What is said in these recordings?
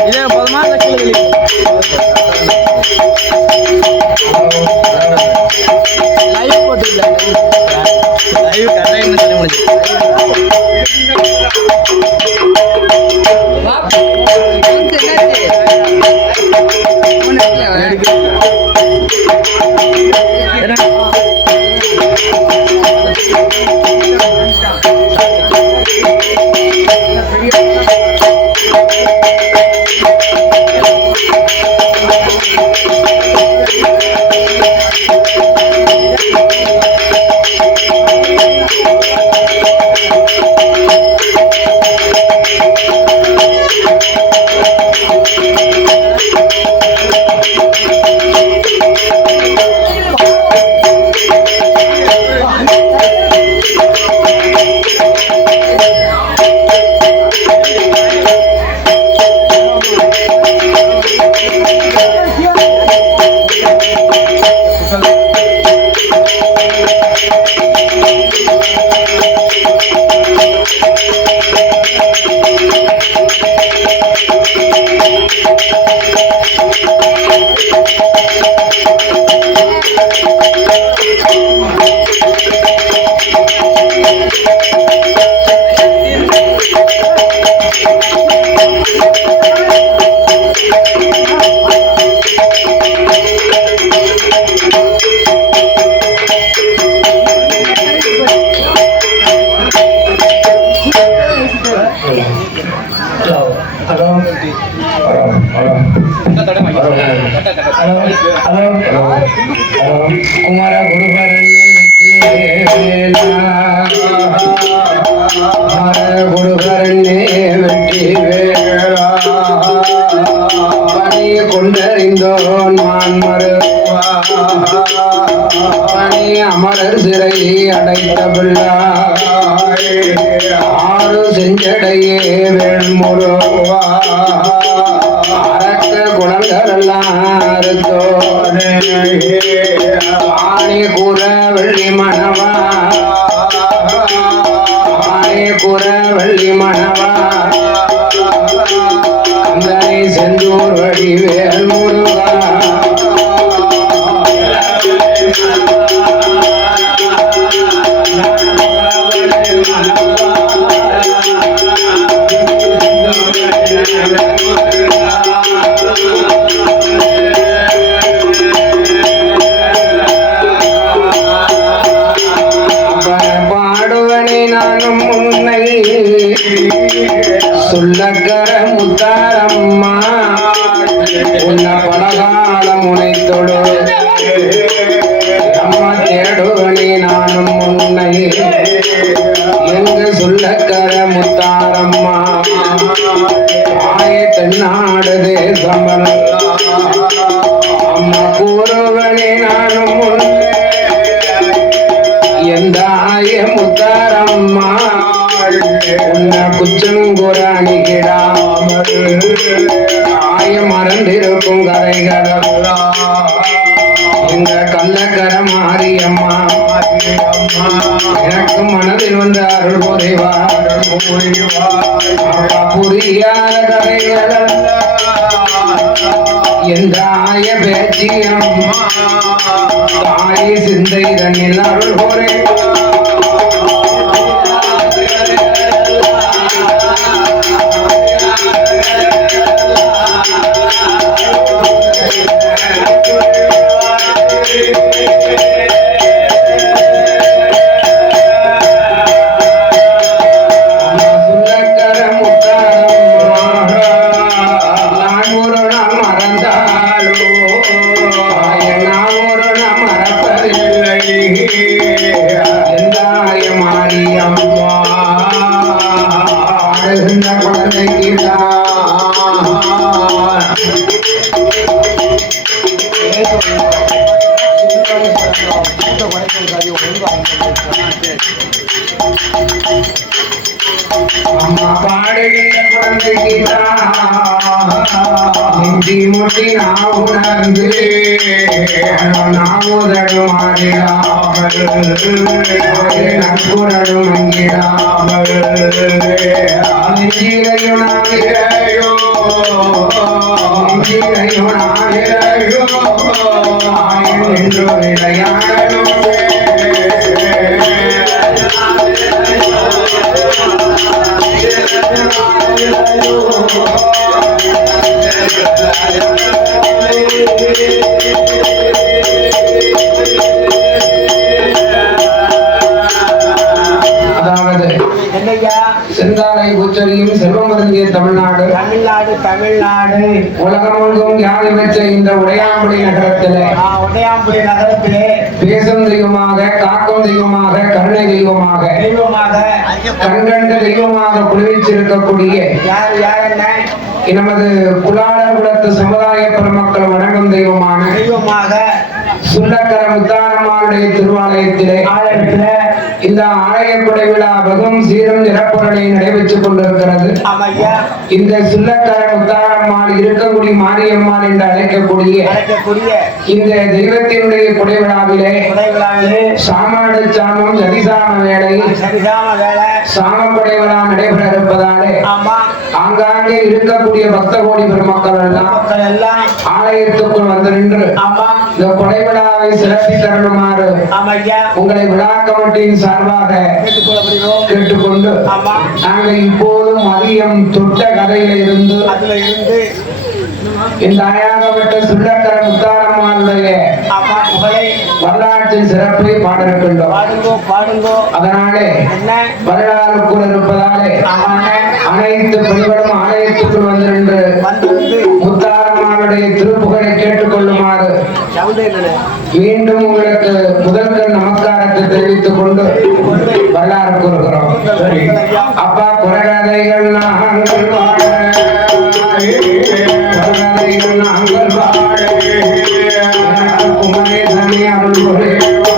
இதே போதுமா live போட்டுல live கரெக்டா என்ன சொல்ல முடியும் குமார குருகரண்ணே வெற்றி வேளா பணி கொண்டறிந்தோன் நான் மறுவாணி அமரர் சிறை அடைத்த பிள்ளாய் ஆறு செஞ்சடையே வேள்முருவா அரக்க குணங்களெல்லாம் அறுத்தோனே ஆணி கூற வெள்ளி மணவா ஆணி கூற வெள்ளி மணவா அந்தனை செந்தூர் வடிவேல் முருகா பாடுவனே நானும் முன்னை சொல்லக்கர முத்தாரம்மா உன்ன பலகாலம் உனைத்தொடு அம்மா தேடுவனே நானும் முன்னை எங்கு சொல்லக்கர முத்தாரம்மா ஆய தென்னாடு தேசமல் அம்மா கூறுவனே நானும் முன்னை எந்த ஆய முத்தாரம்மா உன்ன குச்சங்குராணிகிடாமல் ஆய மறந்திருக்கும் கரைகளெல்லாம் எங்க கள்ளக்கர மாரியம்மா எனக்கு மனதில் வந்து அருள் புரிவார் புரியாத கதைகளெல்லாம் எந்த ஆய பேச்சியம்மா தாய் சிந்தை தன்னில் அருள் புரிவார் அம்மா பாடுகின்ற குழந்தைக்கு முட்டி நான் உணர்ந்து நாவுதடும் நட்புறடும் அங்கிடாமல் நெஞ்சிலையும் நாவிரையோ என்று விளையாடலும் அதாவது என்னையா செந்தாலை உச்சரியும் செல்வமருந்திய தமிழ்நாடு தமிழ்நாடு உலகம் முழுவதும் யாரை பெற்ற இந்த உடையாம்புடி நகரத்திலே உடையாம்புரி நகரத்திலே பேசும் தெய்வமாக காக்கும் தெய்வமாக கருணை தெய்வமாக கண்கண்ட தெய்வமாக குளிர்ச்சிருக்கக்கூடிய யார் என்ன நமது குலாளர் குலத்து சமுதாய பெருமக்கள் வணங்கும் தெய்வமாக சுள்ளக்கர முத்தாரம்மாளுடைய திருவாலயத்திலே இந்த ஆலய கொடை விழா வெகும் சீரும் சிறப்புகளை நடைபெற்றுக் கொண்டிருக்கிறது. இந்த சுள்ளக்கர முத்தாரம்மாள் இருக்கக்கூடிய மாரியம்மாள் என்று அழைக்கக்கூடிய இந்த தெய்வத்தினுடைய கொடை விழாவிலே சாமாடு சாமம் சதிசாம வேலை சாம கொடை விழா நடைபெற இருப்பதாலே ஆங்காங்கே இருக்கக்கூடிய பக்த கோடி பெருமக்கள் எல்லாம் ஆலயத்துக்குள் வந்து நின்று இந்த கொடை விழாவை சிறப்பி தரணுமாறு உங்களை விழா கமிட்டியின் சார்பாக கேட்டுக்கொண்டு நாங்கள் இப்போதும் மதியம் தொட்ட கதையில இருந்து இந்த ஆயாகப்பட்ட சுள்ளக்கர முத்தாரம்மாளுடைய வரலாற்றின் சிறப்பை பாட இருக்கின்றோம். அதனாலே வரலாறுக்குள் இருப்பதாலே அனைத்து பெண்களும் ஆலயத்துக்குள் வந்து நின்று முத்தாரம்மாளுடைய திருப்புகழை கேட்டுக்கொள்ளுமாறு மீண்டும் உங்களுக்கு முதல்கள் நமஸ்காரத்தை தெரிவித்துக் கொண்டு வரலாறு கூறுகிறோம். அப்பா குரகதைகள் நாங்கள் வாழ நாங்கள் வாழ குமரேசனே அருள் புரிவா.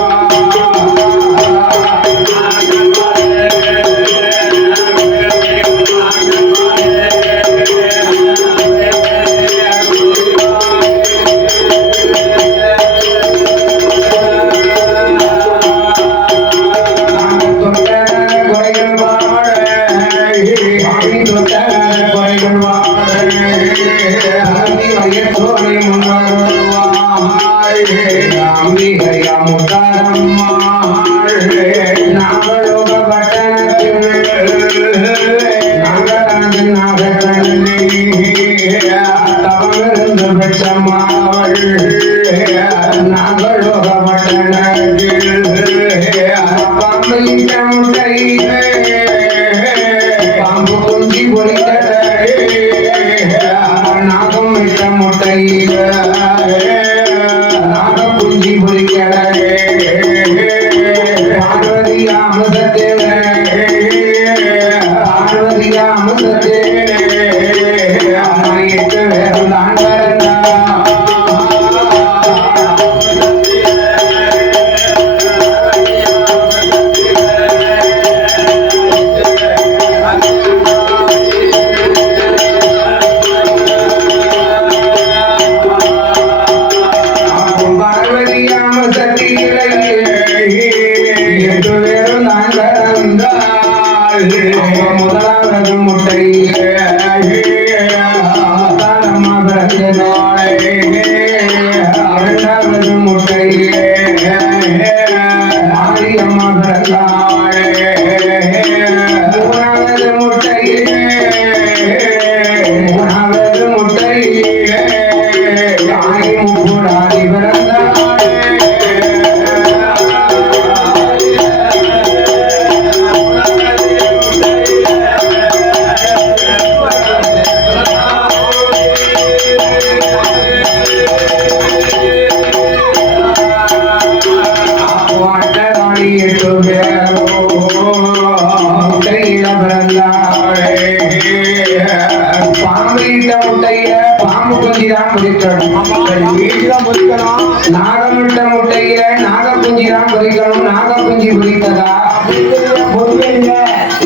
நாகமிட்ட முட்டையில நாகக்குஞ்சி தான் பொறிக்கணும். நாகக்குஞ்சி பொறித்ததா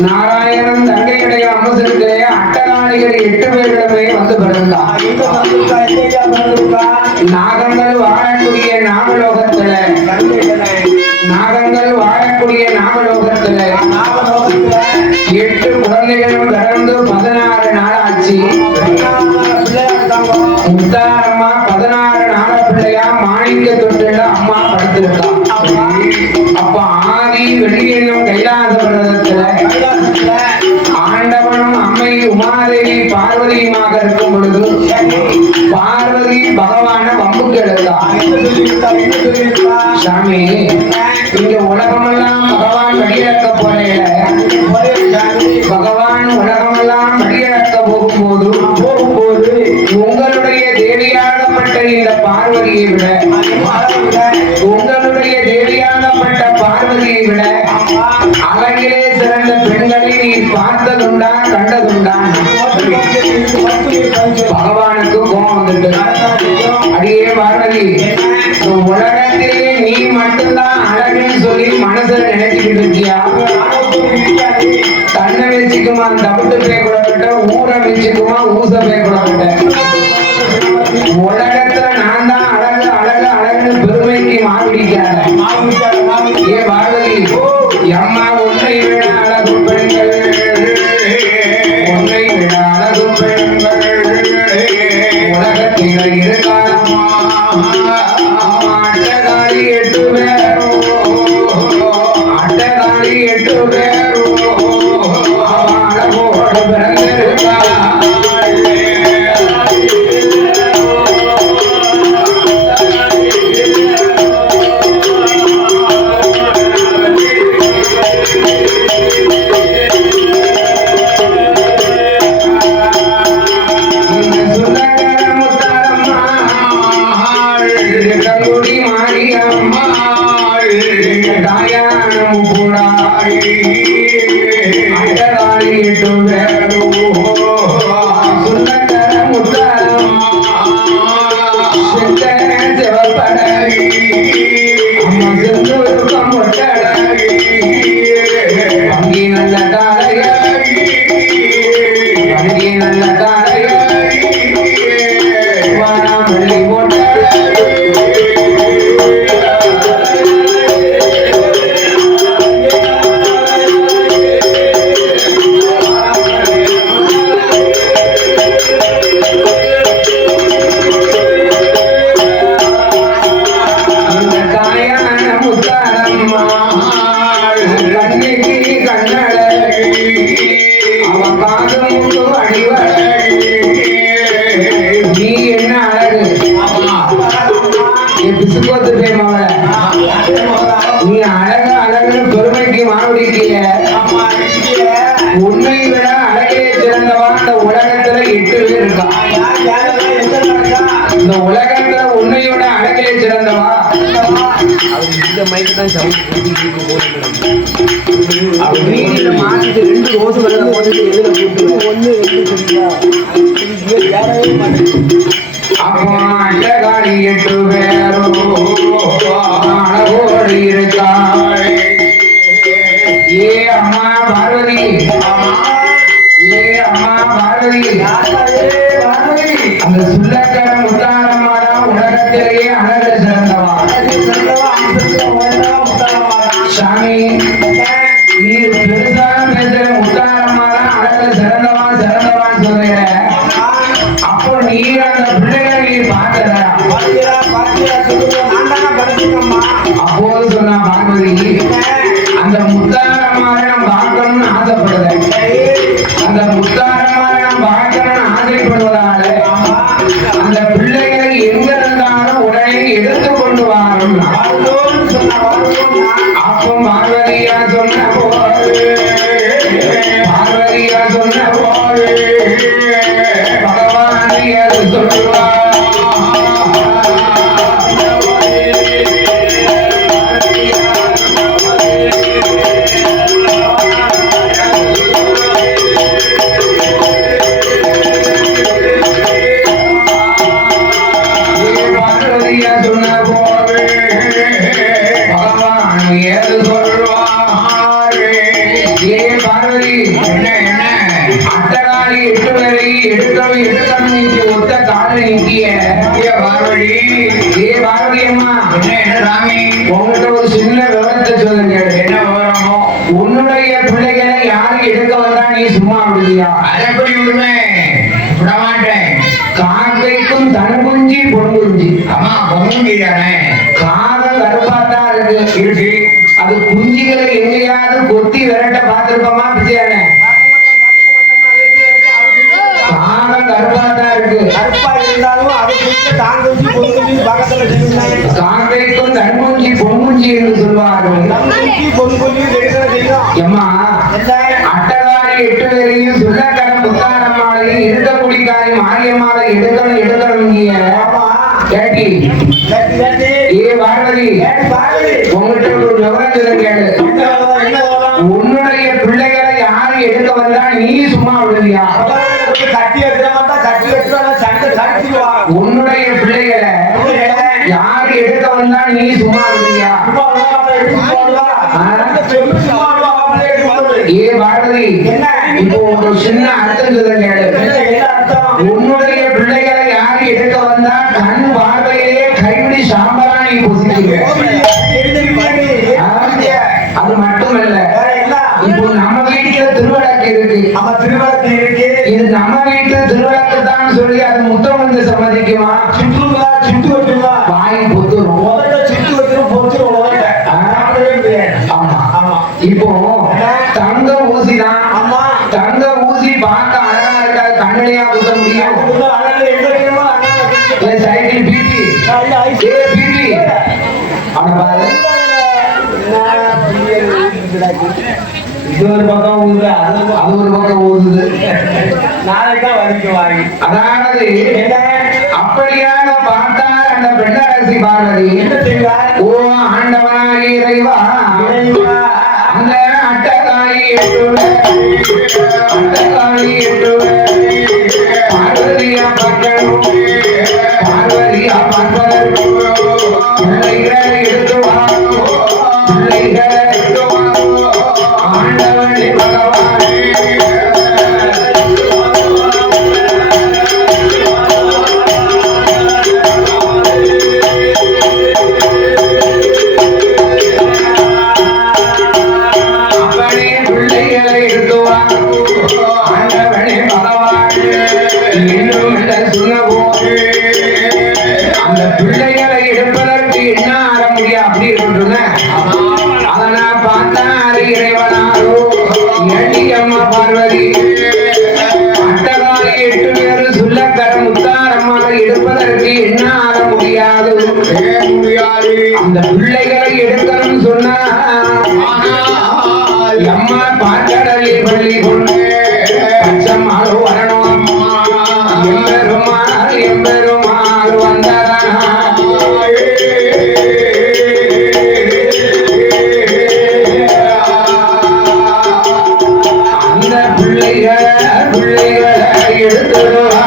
நாராயணன் தங்கையுடைய அம்சத்திலே அட்டகாளிகள் 8 பேர்களுமே வந்து பிறந்தார். நாகங்கள் வாழக்கூடிய நாகலோகத்துல நாகங்கள் வாழக்கூடிய நாகலோகத்துல 8 குழந்தைகளும் பிறந்து 16 நாள் ஆச்சு. முத்தாரம்மா 16 நாள பிள்ளையா மாணிக்க தொட்டில அம்மா படுத்திருக்கா. அப்ப ஆதி வெளியேறும் கைலாச பர்வதத்துல ஆண்டவனும் அம்மை உமாதேவி பார்வதியுமாக இருக்கும் பொழுது பார்வதி பகவான வம்புக்கு எடுத்தா. சாமி, இந்த உலகமெல்லாம் பகவான் வழியிழக்க போறேன். பகவான் உலகமெல்லாம் வழியிழக்க போகும்போது உங்களுடைய தேவியாகப்பட்ட இந்த பார்வதியை விட உங்களுடைய தேவியாகப்பட்ட பார்வதியை விட அழகிலே சிறந்த பெண்களை நீ பார்த்ததுண்டா கண்டதுண்டா? பகவானுக்கு கோபம் வந்துட்டு, அடியே பார்வதி, உலகத்திலே நீ மட்டும்தான் அழகுன்னு சொல்லி மனசுல நினைச்சுக்கிட்டு இருக்கியா? தன்னை வச்சுக்குமா தவிட்டு போய் கூடப்பட்ட, ஊரை வச்சுக்குமா ஊச போய் கூடப்பட்ட, உலகத்துல நான் தான் அழகு அழகு அழகுன்னு பெருமைக்கு மாவிடிக்காத. ஏ பார்வதி, அம்மா உன்னை விட அழகு பெண்கள், உன்னை விட அழகு பெண்கள் உலகத்தில் இருக்காரம்மா. அட்டகாளி 8 பேரோ, அட்டகாளி 8 பேரோ அழகோடு பிறந்திருக்கா. நீ அழகு அழகுன்னு பெருமைக்கு மாவடிக்கிய, உன்னை விட அழகே சிறந்தவா இந்த உலகத்துல 8 பேர் இருக்கா. இந்த உலகத்துல உன்னை விட அழகே சிறந்தவா. இந்த மைக்கு தான் சவுண்ட் மாத்திட்டு 2 ரோஸ் போட்டுட்டு எதுல போட்டு 1 2 சொல்லியா யாராவே மாட்டேன். அப்போ அட்டகாளி 8 பேரோ அழகோடு இருக்காள். ஏ அம்மா பார்வதி, ஏ அம்மா பார்வதி, அந்த சுள்ளக்கர முத்தாரம்மா தான் உலகத்திலேயே அழகு சிறந்தவா. சாமி, நீ பெருசாக பேசுற முத்தாரம்மா தான் அழகு சிறந்தவா சிறந்தவான்னு சொல்லுகிற. அப்போ நீ அந்த பிள்ளைகளை நீ பார்த்தத? அப்போது சொன்ன பார்வதி, அந்த முத்தாரம்மாவை நான் பார்க்கணும்னு ஆசைப்படுறேன். அந்த முத்தாரம்மாவை நான் பார்க்கணும்னு ஆசைப்படுவதால அந்த பிள்ளைகளை எங்க இருந்தாலும் உடனே எடுத்து கொண்டு வரணும். அப்போ பார்வதியா சொன்ன போது, பார்வதியா சொன்ன போது பகவான் அது சொல்லுவார். அட்டகாளி 8 பேரை எடுக்கணும் ஒத்த கால நீக்கிய பார்வதி. ஏ பார்வதி அம்மா, என்ன சாமி, உங்ககிட்ட ஒரு சின்ன விவரத்தை சொல்லுங்க. என்ன விவரமோ? உன்னுடைய பிள்ளைகளை யாரு எடுக்க வந்தா நீ சும்மா விடுவியா? அதை எப்படி விடுவேன்? விட மாட்டேன். காக்கைக்கும் தன்குஞ்சி பொன்குஞ்சி. ஆமா பொங்குஞ்சி தானே காதல் கருப்பாத்தான் இருக்கு. அது குஞ்சிகளை எங்கேயாவது கொத்தி விரட்ட பார்த்திருப்போமா பிச்சையானே? காதல் கருப்பாத்தான் இருக்கு. கருப்பா இருந்தாலும் அது குஞ்சு தான் குஞ்சு பொன் குஞ்சு பக்கத்துல செய்யும். காக்கைக்கும் தன்குஞ்சி பொன்குஞ்சி என்று சொல்வார்கள். தன் குஞ்சு பொன் குஞ்சு செய்யும். எம்மா அட்டகாரி 8 பேரையும் சொல்லக்கரம் புத்தாரம்மாளையும் இருக்கக்கூடிக்காரி மாரியம்மாளை எடுக்கணும் நீங்க. கேட்டி ஏ பார்வதி, உங்ககிட்ட ஒரு விவரம் கேளு. உன்னுடைய பிள்ளைகளை யாரு எடுக்க வந்தா நீ சும்மா விடுவியா? கட்டி எடுக்க மாட்டா, கட்டி எடுத்து சண்டை கட்டிடுவா. உன்னுடைய பிள்ளைகளை யாரு எடுக்க வந்தா நீ சும்மா விடுவியா? ஏ பார்வதி, இப்போ ஒரு சின்ன அர்த்தம் சொல்ல கேளு. உன்னுடைய பிள்ளைகளை யாரு எடுக்க வந்தா கண் பார்வையிலே கைவிடி சாம்பலா நீ பொசிக்கிறீங்க. அது மட்டுமல்ல, இப்போ நம்ம வீட்டுல திருவிழாக்கு இருக்கு. இது நம்ம வீட்டுல திருவிழாக்கு தான் சொல்லி அது முத்தம் வந்து சம்மதிக்குமா? சுட்டு வாய் பொத்துரும். இப்போ தங்க ஊசி தான். தங்க ஊசி பார்க்க அழகா இருக்காது, கண்ணிலையா குத்த முடியும்? சைக்கிள் பீட்டி பீட்டி அவனை பாரு. இது ஒரு பக்கம் ஊதுது, அது ஒரு பக்கம் ஊதுது. நாளைக்கு வலிக்குவாங்க. அதாவது அப்படியாக பார்த்தால் அந்த பெண்ணரசி பார்வதி என்ன செய்வார்? ஓ ஆண்டவனாகி இறைவா, அந்த அட்டகாரி பார்வதியா பார்க்கணும், பார்வதியா பார்ப்பதற்கு பிள்ளைகளை எடுத்து வாங்கோ, பிள்ளைகளை எடுத்து வாங்கோ ஆண்டவனே பகவானே. அந்த பிள்ளைகளை எடுப்பதற்கு என்ன ஆக முடியும் அப்படி இருக்குன்னு அதனா பார்த்தா அது இறைவனாரோ ஏடி அம்மா பார்வதி அட்டகாரி 8 பேரு சொல்லக்கர முத்தாரம்மாக எடுப்பதற்கு என்ன ஆக முடியாது? அந்த பிள்ளைகளை எடுக்கணும்னு சொன்னா அம்மா பாட்டடலி பள்ளி கொண்டு அச்சம்மாளோ வரணும். அம்மா எம்பெருமாள் வந்தாரா அந்த பிள்ளைகளை எடுத்துடுவா.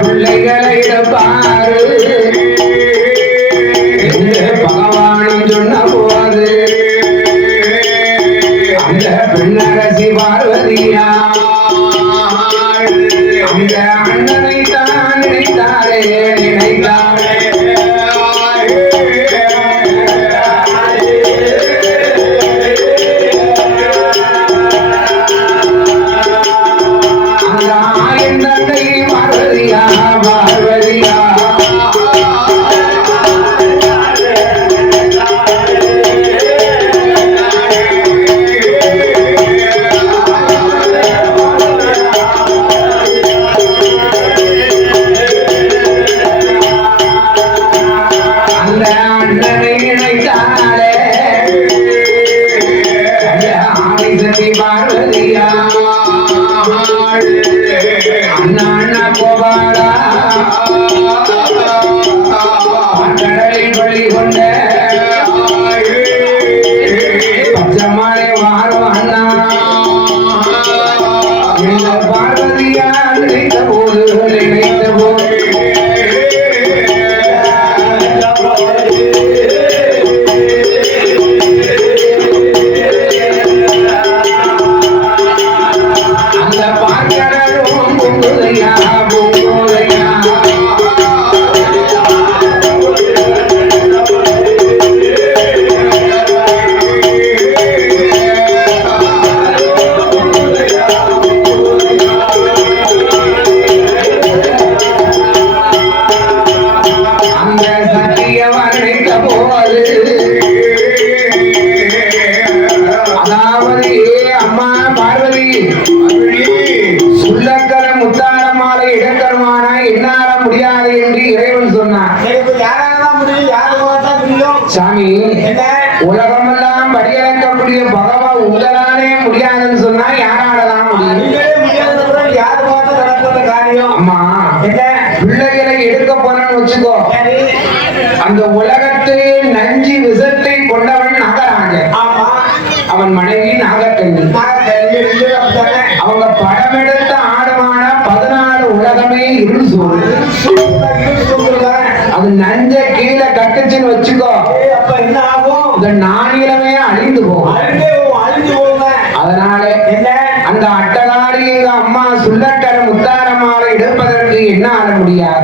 பிள்ளைகளை பாரு பகவானும் சொன்ன போது அந்த பெண்ணரசி பார்வதியா அந்த அண்ணனை தான் நினைத்தாரே நினைத்தாரே. அந்த ஆயன் தந்தை பார்வதியா பார்வதியா அந்த அண்ணனை நினைத்தாரே அந்த ஆதிசக்தி பார்வதியா அண்ணா அண்ணா கோபாலா கடலை பள்ளி கொண்ட பச்சமாலை வாரம் அண்ணா இந்த பார்வதியா நினைத்த போது போது அதாவது அம்மா பார்வதி சுள்ளக்கர முத்தாரமாலை இடக்கரமான என்னால முடியாது என்று இறைவன் சொன்னான். சாமி உலகமெல்லாம் படியளக்கக்கூடிய பகவா உங்களாலே முடியாதுன்னு சொன்னா யாராலதான் முடியும்? அம்மா பிள்ளைகளை எடுக்க போனன்னு வச்சுக்கோ, அந்த உலகத்தை நஞ்சி விஷத்தை கொண்டவன் நாகராஜ, அவன் மனைவி நாகக்கண்ணி. அவங்க படம் எடுத்த ஆடுமான 14 உலகமே இருள் சூழ். அது நஞ்ச கீழே கட்டுச்சுன்னு வச்சுக்கோ, இந்த நாணிலமே அழிந்து போகும். அதனால அந்த அட்டகாரி எங்க அம்மா சுள்ளக்கர முத்தாரமாலை எடுப்பதற்கு என்ன ஆள முடியாது.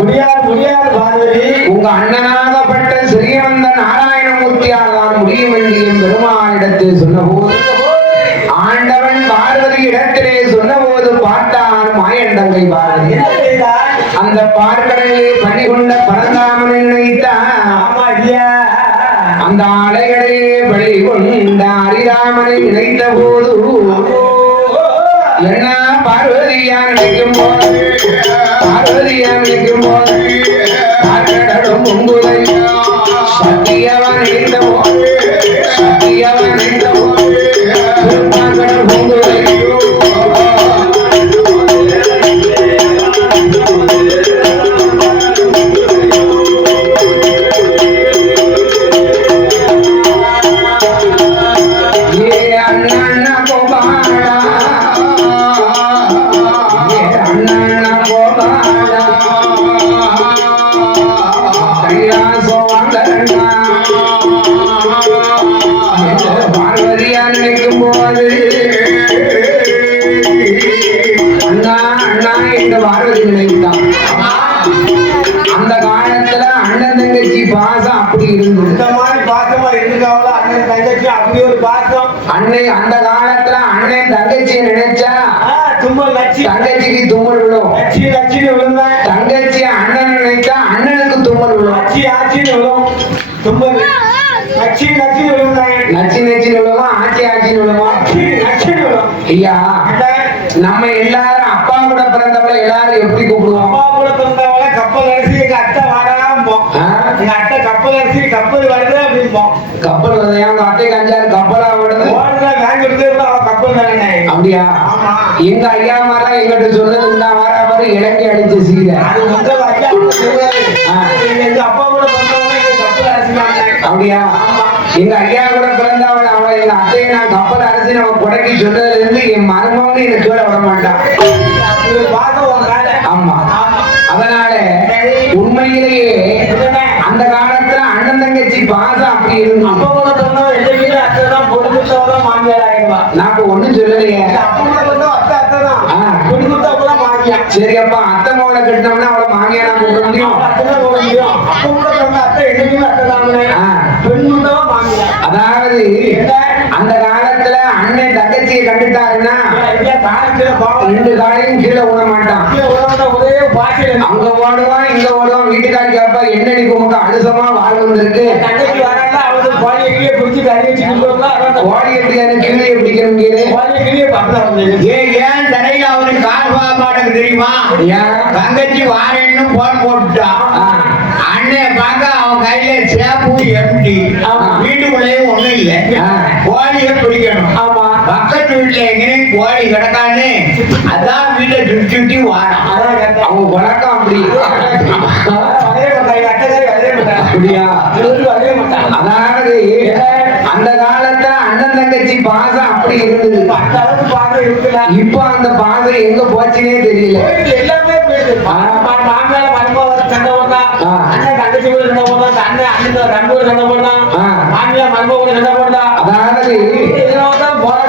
உங்க அண்ணனாகப்பட்ட ஸ்ரீமந்த நாராயணமூர்த்தியால் தான் முடியும் என்று என் பெருமானிடத்தில் சொன்னபோது, ஆண்டவன் பார்வதி இடத்திலே சொன்னபோது பார்த்தான் மாயண்டங்கை பார்வதி. அந்த பார்க்கடலிலே பணிகொண்ட பரந்தாமனை நினைத்தான். அந்த அலைகளே பலி கொண்ட ஹரிராமனை நினைத்த போது என்ன பார்வதியா நினைக்கும் போது, பார்வதியா நினைக்கும் போது காற்றடும் பொங்குதையா சத்தியவன் நினைத்த போது, சத்தியவன் நினைத்த போது திருப்பாங்கடல் பொங்குதையோ பார்வதியா நினைக்கும் போது அண்ணா அண்ணா என்று பார்வதி நினைத்தான். அந்த காலத்துல அண்ணன் தங்கச்சி பாசம் அப்படி இருந்தது. அன்னை அந்த காலத்துல அண்ணன் தங்கச்சியை நினைச்சா தங்கச்சிக்கு தும்மல் விழும், தங்கச்சி அண்ணன் நினைச்சா அண்ணனுக்கு தும்மல் விழும். நச்சி நச்சி விழுமா, ஆச்சி ஆச்சி விழுமா? ஐயா, நம்ம எல்லாரும் அப்பா கூட பிறந்தவளை எல்லாரும் எப்படி கூப்பிடுவோம்? அப்பா கூட பிறந்தவளை கப்பல் அரிசி எங்க அத்தை வாடாம்போம், எங்க அத்தை கப்பல் அரிசி கப்பல் வருது அப்படிம்போம். கப்பல் வருது, எங்க அத்தைக்கு 5-6 கப்பலா வருது. அவன் கப்பல் தானே. அப்படியா? எங்க ஐயா மாரா எங்கிட்ட சொல்றது இந்த வாரா வரை இலங்கை அடிச்ச சீதை. அது வந்து ஐயா எங்க அப்பா கூட பிறந்தவங்க எங்க கப்பல் அரிசி தானே. அப்படியா? எங்க ஐயா கூட பிறந்தவள் அவளை எங்க அத்தையை நான் கப்பல் அரிசி நம்ம கொடைக்கு சொன்னதுல இருந்து என் மருமகன் எனக்கு சொல்ல விட மாட்டான். ஆமா, அதனால உண்மையிலேயே அந்த காலத்துல அண்ணன் தங்கச்சி பாசம் அப்படி இருந்து நான் இப்ப ஒண்ணும் சொல்லலையே. சரி, அப்பா அத்தை மகளை கட்டினோம்னா அவளை மாமியா நான் கூப்பிட முடியும்? அதாவது அந்த காலத்துல அண்ணன் தங்கச்சியை கண்டுட்டாருன்னா 2 காலையும் கீழே விட மாட்டான். அங்க ஓடுவான் இங்க ஓடுவான். வீட்டுக்காரி கேப்பா என்னடி உமக்கு அழுசமா வாழ் வந்திருக்கு, கோழி எப்படியான கீழே பிடிக்கணும். ஏன் தடையில அவனுக்கு கால் மாட்டேங்க தெரியுமா? தங்கச்சி வாரேன்னு போன் போட்டுட்டான். அண்ணன் பார்க்க அவன் கையில சேப்பு எம்டி, வீட்டுக்குள்ளேயும் ஒண்ணும் இல்லை. கோழியை பிடிக்கணும். ஆமா, பக்கத்து வீட்டுல எங்கேயும் கோழி கிடக்கான்னு அதான் வீட்டை சுற்றி சுற்றி வாரம். அவங்க வழக்கம் அப்படி. அப்படியா? அதாவது அந்த காலத்துல அண்ணன் தங்கச்சி பாசம் அப்படி இருந்தது. இப்ப அந்த பாசம் எங்க போச்சுன்னே தெரியல. எல்லாமே மாமியார மருமக சண்டை போட்டா, அண்ணன் தங்கச்சி கூட சண்டை போட்டா, அண்ணன் அண்ணன் தம்பி கூட சண்டை போட்டா, மாமியார் மருமக கூட சண்டை போட்டா. அதாவது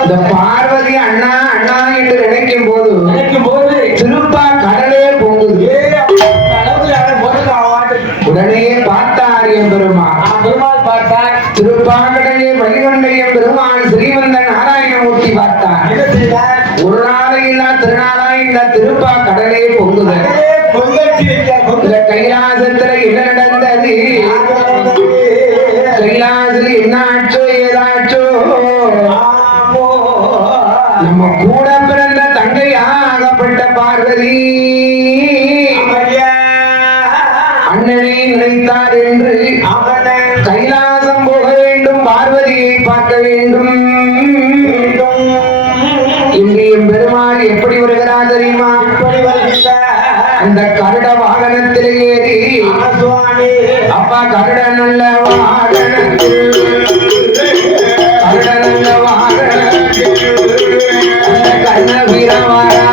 இந்த பார்வதி அண்ணா அண்ணா என்று நினைக்கும் போது திருப்பா கடலே பொங்குது. உடனே பார்த்தார் எம்பெருமான். பார்த்தார் திருப்பாக்கடலே வழிகொண்டைய பெருமான் ஸ்ரீமந்த நாராயணமூர்த்தி பார்த்தார். ஒரு நாளையில்லா திருநாளா இந்த திருப்பா கடலே பொங்குது. இந்த கைலாசத்துல என்ன நடந்தது? கைலாசில் என்ன ஆச்சோ ஏதாச்சோ நம்ம கூட பிறந்த தங்கையாகப்பட்ட பார்வதி அண்ணனை நினைத்தார் என்று கைலாசம் போக வேண்டும், பார்வதியை பார்க்க வேண்டும் என்று என் பெருமாள் எப்படி வருகிறார் தெரியுமா? அந்த கருட வாகனத்தில் ஏறி அப்பா கருட நல்ல வாகனத்தில் கருட நல்ல வாகனத்தில் அந்த கண்ண வீரவாரா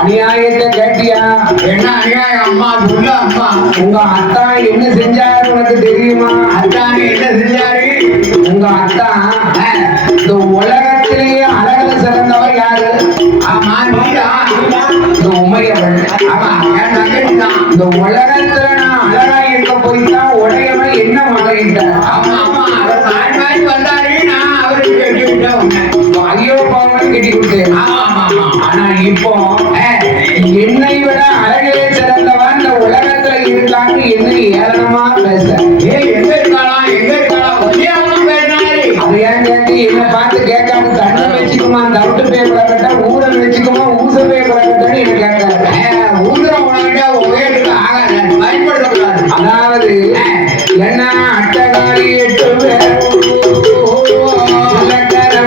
அநியாயத்தை கேட்டியா? என்ன அநியாயம் அம்மா? சொல்ல அம்மா. உங்க அத்தா என்ன செஞ்சாரு உனக்கு தெரியுமா? அத்தானே என்ன செஞ்சாரு? உங்க அத்தா இந்த உலகத்திலேயே அழகுல சிறந்தவர் யாரு? ஆமா நீதான். இந்த உமையவள். ஆமா என் தங்கச்சிதான். இந்த உலகத்துல நான் அழகா இருக்க போய்தான் உடையவன் என்ன மகளிட்டார். ஆமா ஆமா அவர் மாறி மாறி வந்தாரு, நான் அவருக்கு கட்டி விட்டேன் உன்னை. ஐயோ பாவம் கட்டி கொடுத்தேன். ஆமா ஆமா ஆமா. ஆனா இப்போ என்னை விட அழகிலே சிறந்தவன் இந்த உலகத்துல இருக்கான்னு என்ன ஏளனமா பேச. எங்க இருக்கலாம் எங்க இருக்கலாம் ஒன்றியாம பேசினாரு. அது ஏன் கேட்டு என்ன பார்த்து கேட்காம தண்ணி வச்சுக்குமா, தவிட்டு போய் பழக்கட்டா, ஊரை வச்சுக்குமா, ஊச போய் பழக்கட்டான்னு என்ன கேட்காரு. ஊதுற உணவுட்டா உயரத்துக்கு ஆகாது, பயன்படுத்தக்கூடாது. அதாவது என்ன அட்டகாரி 8 பேர்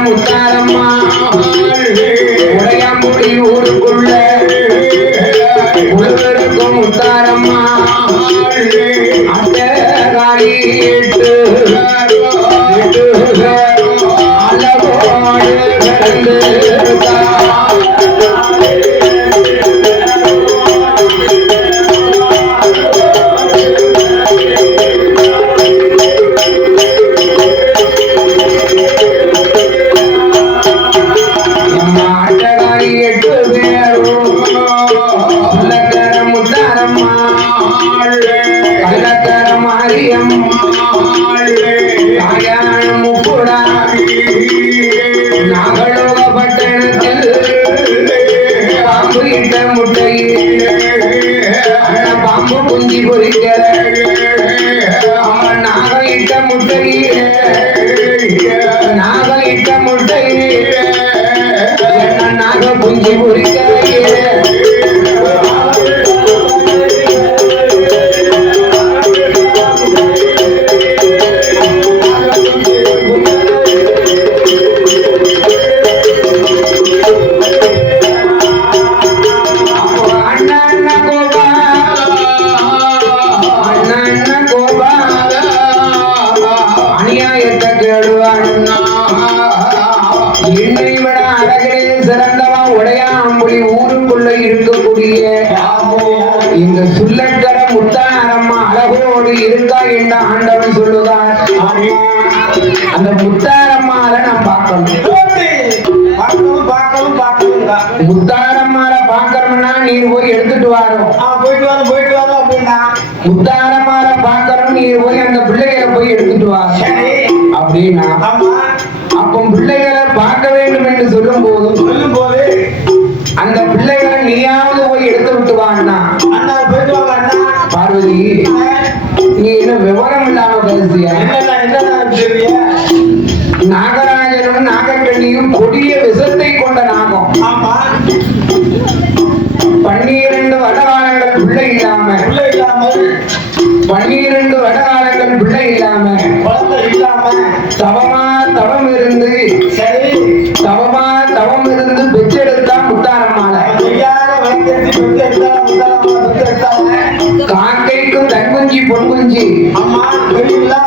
முத்தாரம்மா உடையாம்புடி ஊருக்குள்ள உழவருக்கும் முத்தாரம்மா அட்டகாரி 8 அளவோடு கடந்து பாம்பு குஞ்சி பொறிக்கிற நாகல் இட்ட முட்டையே, நாகல் இட்ட முட்டையே நாக குஞ்சி பொறிக்கிறையே. என்னை விட அழகிலே சிறந்தவன் உடையாம்புலி ஊருக்குள்ள இருக்கக்கூடிய இந்த சுள்ளக்கர முத்தாரம்மா அழகோடு இருக்கா என்று ஆண்டவன் சொல்லுகிறார். அந்த முத்தாரம்மாவை நாம் பார்க்கணும். முத்தாரம்மாவை பார்க்கணும்னா நீர் போய் எடுத்துட்டு வரோம். போயிட்டு வரோம் அப்படின்னா முத்தாரம்மாவை பார்க்கணும், நீர் போய் அந்த பிள்ளைகளை போய் எடுத்துட்டு வா அப்படின்னா அப்போ பிள்ளைகளை பார்க்க வேண்டும் என்று சொல்லும் போது அந்த பிள்ளைகளை நீயாவது போய் எடுத்து விட்டு வான்னா அண்ணா போயிட்டு வாங்க அண்ணா. பார்வதி நீ என்ன விவரம் இல்லாம பேசியா? என்னண்ணா சொல்றீங்க? நாகராஜனும் நாகக்கண்ணியும் கொடிய விஷத்தை கொண்ட நாகம். ஆமா 12 வடகாலங்கள் பிள்ளை இல்லாம உள்ள இல்லாமல் 12 வடகாலங்கள் பிள்ளை இல்லாம குழந்தை இல்லாம தவம் இருந்து சரி தவம் இருந்து பெற்றெடுத்தா முத்தாரம்மாள. ஐயாயிர வளர்த்து எடுத்தாங்க. காக்கைக்கும் தன்குஞ்சி பொன்குஞ்சி. அம்மா தெரியுங்களா?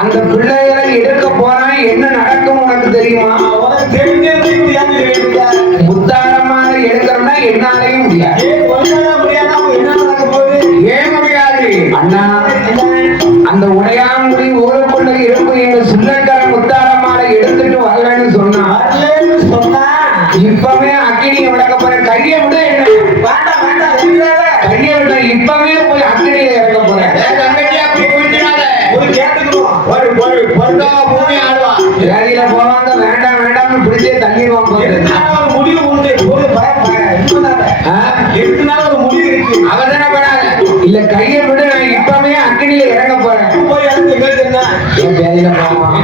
அந்த பிள்ளைகளை எடுக்க போனா என்ன நடக்கும் உனக்கு தெரியுமா? உனக்கு தெரிஞ்சது ஏன் தெரியுங்க? முத்தாரம்மாள எடுக்கிறோம்னா என்னாலையும் முடியாது. ஏன் ஒன்றாக முடியாதா? என்ன நடக்க போகுது? ஏன் முடியாது அண்ணா? அந்த உடையாங்குடி ஊருக்குள்ள இருக்கும் எங்க சுள்ளக்கார முத்தாரம்மாளை எடுத்துட்டு வரலன்னு சொன்னா வரலன்னு சொன்னா இப்பவே அக்கினியை விளக்க போற. கையை விட என்ன வேண்டாம் வேண்டாம் தெரியாத கையை விட இப்பவே போய் அக்கினியை இறக்க போறேன். ஒரு கேட்டுக்கணும். பூமி ஆடுவா வேலையில போவாங்க வேண்டாம் வேண்டாம்னு பிடிச்சே தள்ளிடுவான் போது. எதுனால ஒரு முடிவு உண்டு. ஒரு எதுனால ஒரு முடிவு இருக்கு. அவதான படாத இல்ல கையை விட நான் இப்பவே அக்கினியில இறங்க போறேன். போய் இறந்து கேட்டுங்க. என் வேலையில போவான்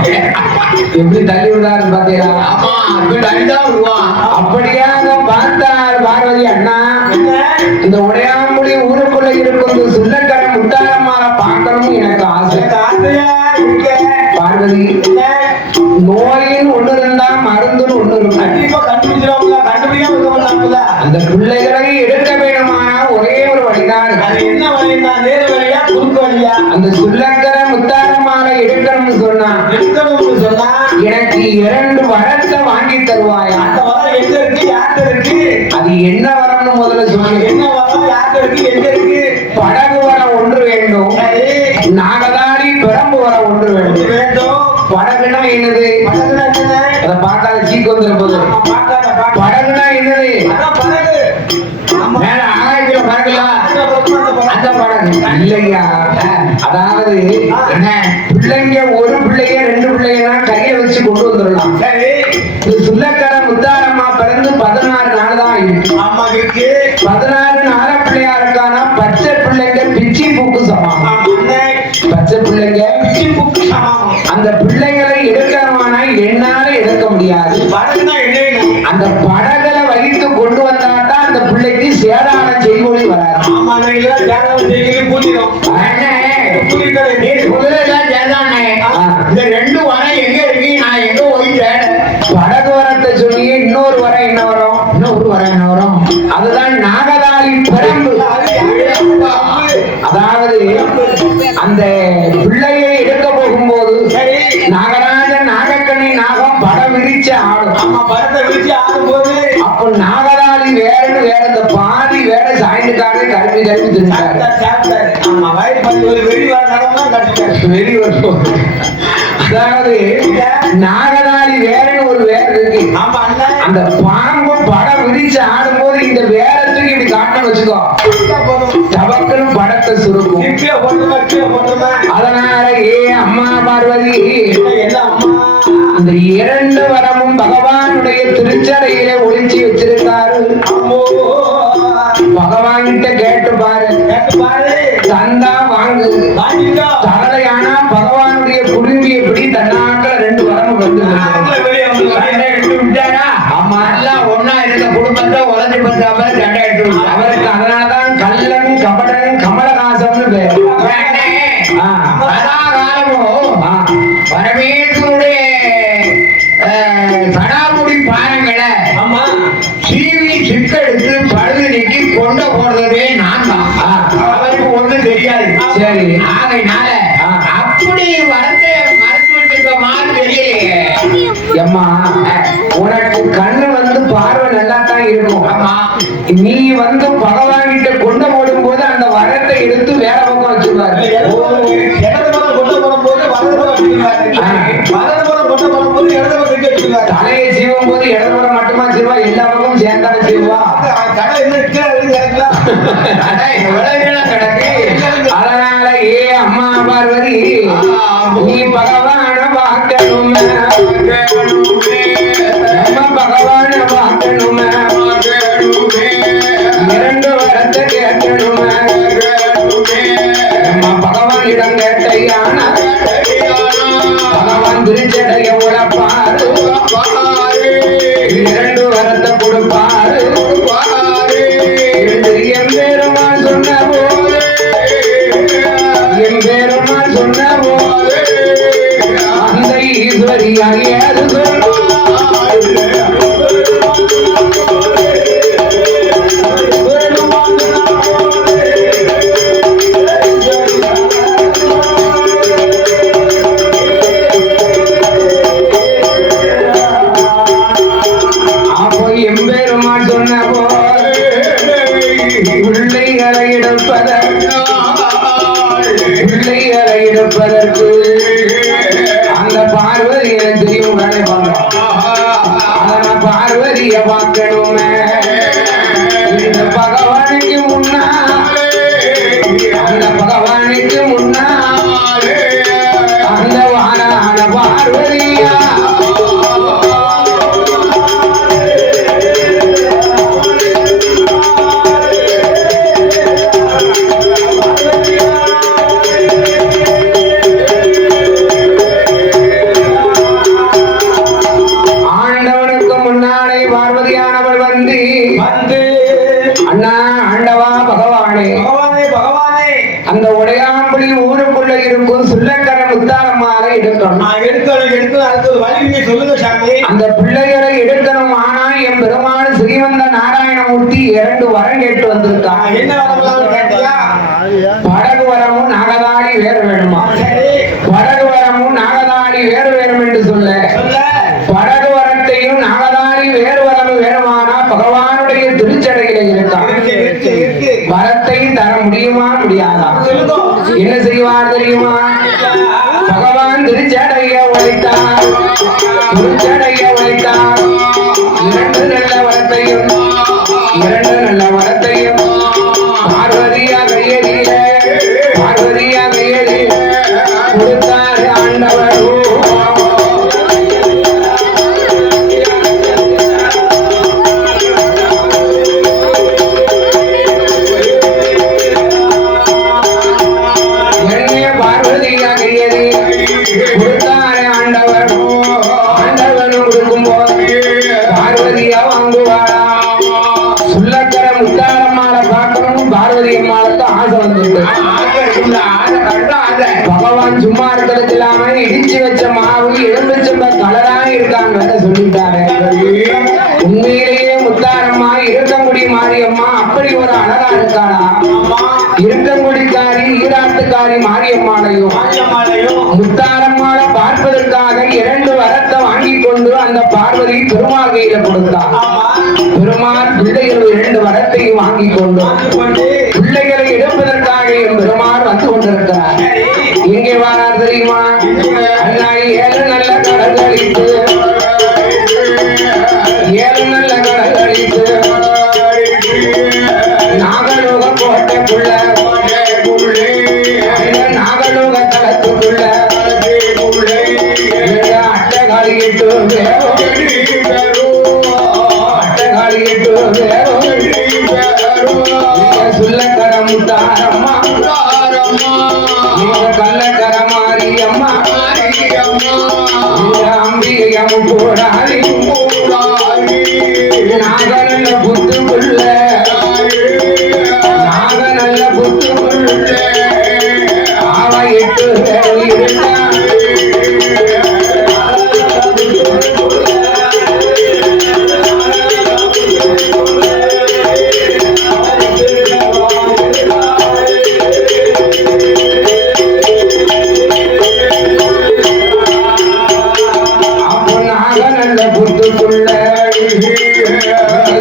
எப்படி தள்ளி விடுறாருன்னு பாத்தீங்களா? ஆமா அப்படி அடிதான் விடுவான் அப்படியாக பார்த்தார் பார்வதி. அண்ணா இந்த உடையாங்குடி ஊருக்குள்ள இருக்கும் இந்த சுள்ளக்கார முத்தாரம்மாளை பார்க்கணும் எனக்கு ஆசை. எனக்கு ஆசையா இருக்கு. பார்வதி நோயின்னு ஒண்ணு இருந்தா மருந்துன்னு ஒண்ணு இருக்கும். கண்டிப்பா கண்டுபிடிச்சிருவாங்க. கண்டுபிடிக்காம இருக்க மாட்டாங்கல்ல. அந்த பிள்ளைகளை எடுக்க வேணுமானா ஒரே ஒரு வழிதான். அது என்ன வழின்னா நேரு வழியா குறுக்கு வழியா? அந்த சுள்ளக்கார முத்தாரம்மாளை எடுக்கணும்னு சொன்னா எடுக்கணும்னு சொன்னா எனக்கு 2 வரத்தை வாங்கி தருவாயா? அந்த வரம் எங்க இருக்கு? யார்கிட்ட இருக்கு? அது என்ன வரம்னு முதல்ல சொல்லு. என்ன வரம் யார்கிட்ட இருக்கு? எங்க இருக்கு? படகு வரம் ஒன்று வேண்டும். சரி நாகதாரி பிரம்பு வரம் ஒன்று இது வேண்டும். வேண்டும். படகுனா என்னது? படகுனா என்னது? அதை பார்க்காத சீக்கு வந்துட போது. ஆமா, பார்க்காத, பார்க்காத. படகுனா என்னது? அதான் படகு. ஆமா. மேல ஆகாயத்துல பறக்கலாம் அந்த படகு இல்லையா? அதாவது என்ன பிள்ளைங்க ஒரு பிள்ளைய 2 பிள்ளைங்கன்னா கையை வச்சு கொண்டு வந்துடலாம். சரி இந்த சுள்ளக்கார முத்தாரம்மா பிறந்து 16 நாள் தான் இருக்கு. ஆமா இருக்கு. 16 நாள பிள்ளையா இருக்கானா பச்சை பிள்ளைங்க பிச்சி பூக்கு சமம். ஆமா அண்ணே. பச்சை பிள்ளைங்க பிச்சி புக்கு சமம். அந்த பிள்ளைகளை எடுக்கணும்னா என்னால எடுக்க முடியாது. படகுனா என்ன? அந்த படகளை வைத்து கொண்டு வந்தா தான் அந்த பிள்ளைக்கு சேதார செய்கொழி வராது. ஆமா நீங்க ஜாதகம் செய்கிறீங்க பூஜிடும். அண்ணே பூஜிக்கிறது நீ சொல்றதெல்லாம் சரிதானே. இந்த 2 வரம் எங்க இருக்கு? நான் எங்க போயிட்டேன்? படகு வரத்தை சொன்னீங்க. இன்னொரு வரம் என்ன வரும்? இன்னொரு வரம் என்ன வரும்? அதுதான் நாகதாரி பிரம்பு. அது யாரு? அதாவது அந்த பிள்ளையை எடுக்க போகும்போது சரி நாகராஜன் நாகக்கண்ணி நாகம் படம் விரிச்சு ஆடும். ஆமா படத்தை விரிச்சு ஆடும்போது அப்ப நாகராளி வேறன்னு வேற இந்த பாதி வேற சாய்ந்துக்காக கல்வி திருந்தாரு. சாப்பிட்டாரு. ஆமா வயிறு பண்ணி ஒரு வெடி வர நடந்தா கட்டிட்டாரு. வெளி வரும். அதாவது நாகராளி வேறன்னு ஒரு வேற இருக்கு. ஆமா அண்ணன் அந்த பாம்பு படம் விரிச்சு ஆடும்போது இந்த வேறத்துக்கு இப்படி காட்டணும் வச்சுக்கோ. போதும். தவக்கலும் படத்தை சுருக்கும். கீழே போட்டுமா கீழே போட்டுமா. அதனால அம்மா பார்வதி என்ன அம்மா? அந்த 2 வரமும் பகவானுடைய திருச்சடையில ஒளிச்சு வச்சிருக்காரு. அம்மோ பகவான் கிட்ட கேட்டு பாரு. கேட்டு பாரு. தந்தா வாங்கு. வாங்கிக்கோ. தரலையானா பகவானுடைய குடும்பி எப்படி தன்னாக்கள் 2 வரமும் வந்து அவங்கள வெளியே வந்து சண்டை எடுத்து விட்டாரா? ஆமா எல்லாம் ஒண்ணா இருந்த குடும்பத்தை உதவி பண்றாம சண்டை எடுத்து விட்டாரு. அவருக்கு அதனாலதான் கள்ளன் கபடன் கமலஹாசன் பேரு. அண்ணே, ஆ, கதாகாலமும் ஆ, பரமேஸ்வருடைய சடாமுடி பாருங்களை ஆமா சீவி சிக்கெடுத்து பழுது நீக்கி கொண்டு போறதே நான் தான். அவருக்கு ஒண்ணும் தெரியாது. சரி. ஆகையினால அப்படி வரத்தை மறைச்சு வச்சிருக்க மாதிரி தெரியலையே. எம்மா உனக்கு கண்ணு வந்து பார்வை நல்லா தான் இருக்கும். ஆமா நீ வந்து பகவான் கிட்ட கொண்டு போடும் போது அந்த வரத்தை எடுத்து வேற பக்கம் வச்சுருவாரு. இடது பக்கம் கொண்டு போகும்போது வலது பக்கம் வச்சுருவாரு. வலது பக்கம் கொண்டு போகும்போது இடது பக்கம் தூக்கி வச்சுருவாரு. தலையை சீவும் போது இடதுபுறம் மட்டுமா செய்வா? எல்லா பக்கமும் சேர்ந்தாலும் செய்வா. கடை என்ன கீழே இறக்கலாம். அதான் இந்த உலகெல்லாம் கிடக்கு. அதனால அம்மா பார்வதி நீ பகவான பார்க்க பார்க்கணுமே நம்ம பகவான பார்க்கணுமே இரண்டு வரத்தை கேட்கணுமே நம்ம பகவானிடம் கேட்டையான பகவான் திருச்சடைய உழப்பாரு இரண்டு வரத்தை கொடுப்பாரு என்று எம்பெருமான் சொன்ன போது எம்பெருமான் சொன்ன போது அந்த ஈஸ்வரியாகி அது அப்போ எம்பெருமான் சொன்ன போது பிள்ளைகளை எடுப்பதற்கு அந்த பார்வதியை தெரியும் உடனே பண்ண பார்வதிய பார்க்கணுமே இந்த பகவானுக்கு முன்னா அந்த பகவானுக்கு முன்னா அந்த வானான பார்வதியா அந்த உடையாம்புலி ஊருக்குள்ள இருக்கும் சுள்ளக்கர முத்தாரம்மாவை எடுக்கணும் சொல்லுங்க சாமி. அந்த பிள்ளைகளை எடுக்கணும். ஆனா என் பெருமாள் ஸ்ரீமந்த நாராயணமூர்த்தி 2 வரம் கேட்டு வந்திருக்கான். என்ன வரலாம் கேட்டியா? படகு வரமும் நாகதாடி வேறு வேணுமா? படகு வரமும் நாகதாடி வேறு வேணும் என்று சொல்ல படகு வரத்தையும் நாகதாடி வேறு வரமும் வேணுமானா பகவானுடைய திருச்சடையில இருக்கான். வரத்தை தர முடியுமா முடியாதா? என்ன செய்வார் தெரியுமா? பகவான் திருச்சடைய உழைத்தார். திருச்சடைய உழைத்தார். 2 நல்ல வரத்தையும் பார்வதியா கையெறிய கொடுத்தார் ஆண்டவர். பகவான் சும்மா இருக்கிறது இல்லாம இடிச்சு வச்ச மாவு எலும்பிச்சம்ப கலரா இருக்காங்க சொல்லிட்டாரு. உண்மையிலேயே முத்தாரம்மா இருக்கங்குடி மாரியம்மா அப்படி ஒரு அழகா இருக்காளா? இருக்கங்குடிக்காரி ஈராட்டுக்காரி மாரியம்மாளையும் முத்தாரம்மாள பார்ப்பதற்காக 2 வரத்தை வாங்கி கொண்டு அந்த பார்வதி பெருமாள் கையில கொடுத்தார். பெருமாள் பிள்ளைகள் 2 வரத்தையும் வாங்கி கொண்டு பிள்ளைகளை எடுப்பதற்காக என் பெருமாள் வந்து கொண்டிருக்கிறார். எங்கே வாரார் தெரியுமா? அண்ணா 7 நல்ல கடற்கழித்து 7 நல்ல கடற்கழித்து நாகலோக கோட்டைக்குள்ள நாகலோக தளத்துக்குள்ள அட்டகாலி 8 சுள்ளக்கர முத்தாரம்மா கள்ளக்கர மாரியம்மா அம்பிகையம் போராடி நாக நல்ல புத்துக்குள்ள ஆவ 8 இருந்தா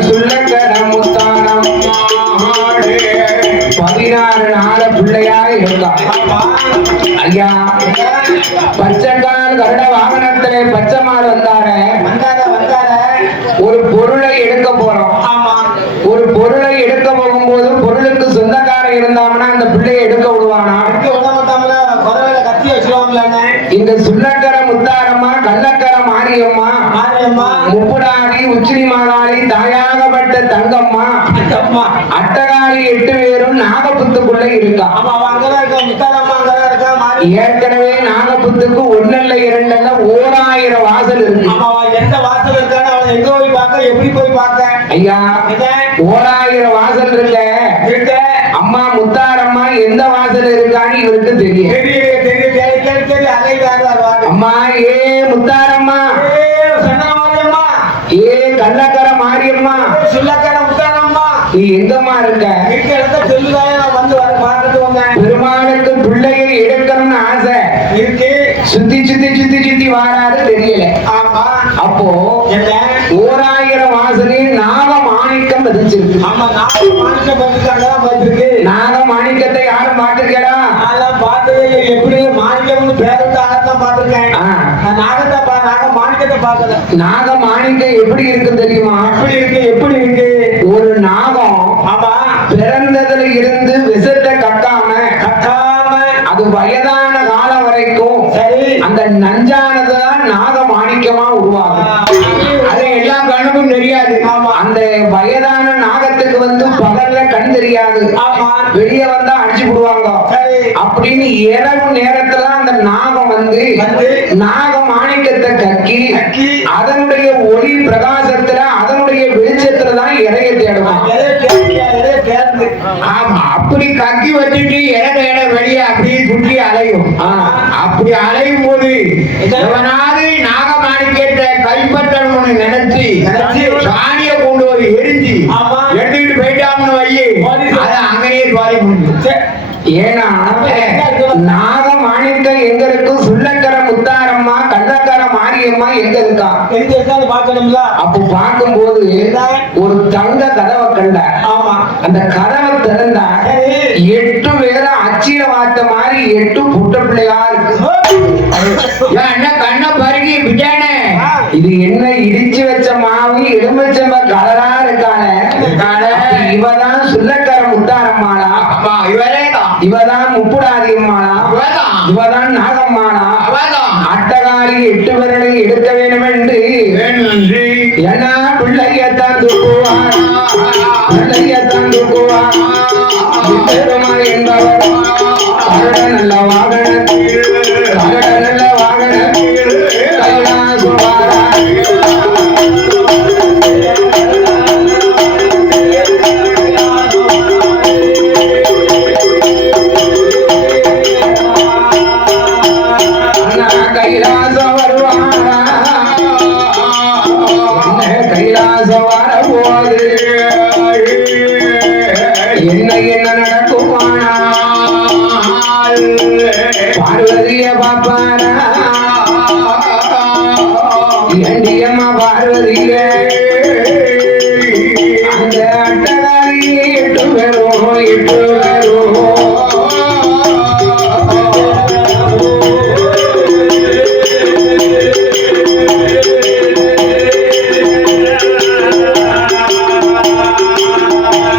சுள்ளக்கர முத்தாரம்மா 16 நாள பிள்ளையா இருக்கா. ஐயா பச்சைக்கால் கருட வாகனத்திலே பச்சை மாடு வந்தார ஒரு பொருளை எடுக்க போறோம். ஒரு பொருளை எடுக்க போகும்போது பொருளுக்கு சொந்தக்காரன் இருந்தாங்கன்னா அந்த பிள்ளையை எடுக்க விடுவானா? இந்த சுள்ளக்கர முத்தாரம்மா மாரியம்மா முப்புடாதி உச்சினி மாகாளி தாயாகப்பட்ட தங்கம்மா அட்டகாரி 8 பேரும் நாகப்புத்துக்குள்ள இருக்கா. ஏற்கனவே நாகப்புத்துக்கு 1 இல்ல 2 இல்ல 1000 வாசல் இருக்கு. எந்த வாசல் இருக்கான்னு அவன் எங்க போய் பார்க்க, எப்படி போய் பார்க்க? ஐயா 1000 வாசல் இருக்க. அம்மா முத்தாரம்மா எந்த வாசல் இருக்கான்னு இவருக்கு தெரியும். அம்மா ஏ முத்தாரம்மா, ஏ கள்ளக்கர மாரியம்மா, நீ எங்கம்மா இருக்க? பெருமாளுக்கு பிள்ளையை எடுக்கணும்னு ஆசை இருக்கு. சுத்தி சுத்தி சுத்தி சுத்தி வாராரு தெரியல. அப்போ 1000 வாசலையும் நாக மாணிக்கம் பதிச்சிருக்கு. நாக மாணிக்கத்தை யாரும் பாத்துருக்கா? எப்படி மாணிக்கம்னு பேருக்கு ஆளத்தான் பாத்துருக்கேன். நாக மாணிக்கம் எப்படி இருக்கு தெரியுமா? எப்படி இருக்கு? ஒரு நாகம் பிறந்ததுல இருந்து விஷத்தை கக்காம அது வயதான காலம் வரைக்கும் அந்த நஞ்சானதுதான் நாக மாணிக்கமா உருவாகும். அது எல்லா கண்ணுக்கும் தெரியாது. அந்த வயதான நாகத்துக்கு வந்து பகல்ல கண் தெரியாது, வெளியே வந்தா அடிச்சு விடுவாங்க அப்படின்னு இரவு நேரத்துல அந்த நாகம் வந்து நாக மாணிக்கத்தை கக்கி அதனுடைய ஒளி பிரகாசத்துல அதனுடைய வெளிச்சத்துல தான் இறைய தேடுவான். ஆமா, அப்படி கக்கி வச்சுட்டு இட வெளியே அப்படியே சுற்றி அலையும். அப்படி அலையும் போது எவனாவது நாகமாணிக்கத்தை கைப்பற்றணும்னு நினைச்சு சாணியை கொண்டு ஒரு எரிஞ்சு எடுத்துக்கிட்டு போயிட்டான்னு வையே, அதை அங்கேயே சுவாரி முடியும். ஏன்னா நாக மாணிக்கம் எங்க இருக்கும்? சுள்ளக்கர முத்தாரம்மா கள்ளக்கர மாரியம்மா எங்க இருக்கா? அப்ப பார்க்கும்போது ஒரு தங்க கதவை கண்ட. அந்த கதவை திறந்தா 8 பேரை அச்சில வார்த்த மாதிரி 8 புட்ட பிள்ளையா இருக்கு. என்ன கண்ண பருகி விட்டானே, இது என்ன இடிச்சு வச்ச மாவு எலுமிச்சம்ப கலரா இருக்கானே. இவதான் சுள்ளக்கர முத்தாரம்மாளா? இவதான் முப்புடாதி அம்மாளா? இவதான் நாகம்மாளா? அட்டகாரி 8 விரலை எடுக்க வேண்டும் என்று ஏன்னா பிள்ளையத்தான் தூக்குவார், பிள்ளையத்தான் தூக்குவார் என்பவர் நல்ல வாகனத்தில் நல்ல வாகனத்தில் கைலாசுவாரா. கைலாசம் வருவாரா? கைலாசம் வரபோது என்ன என்ன நடக்குமானா? பார்வதிய பாப்பாரா? எண்டியம்மா பார்வதிய அந்த அட்டகாரியை 8 பேரும் 8 பேரும்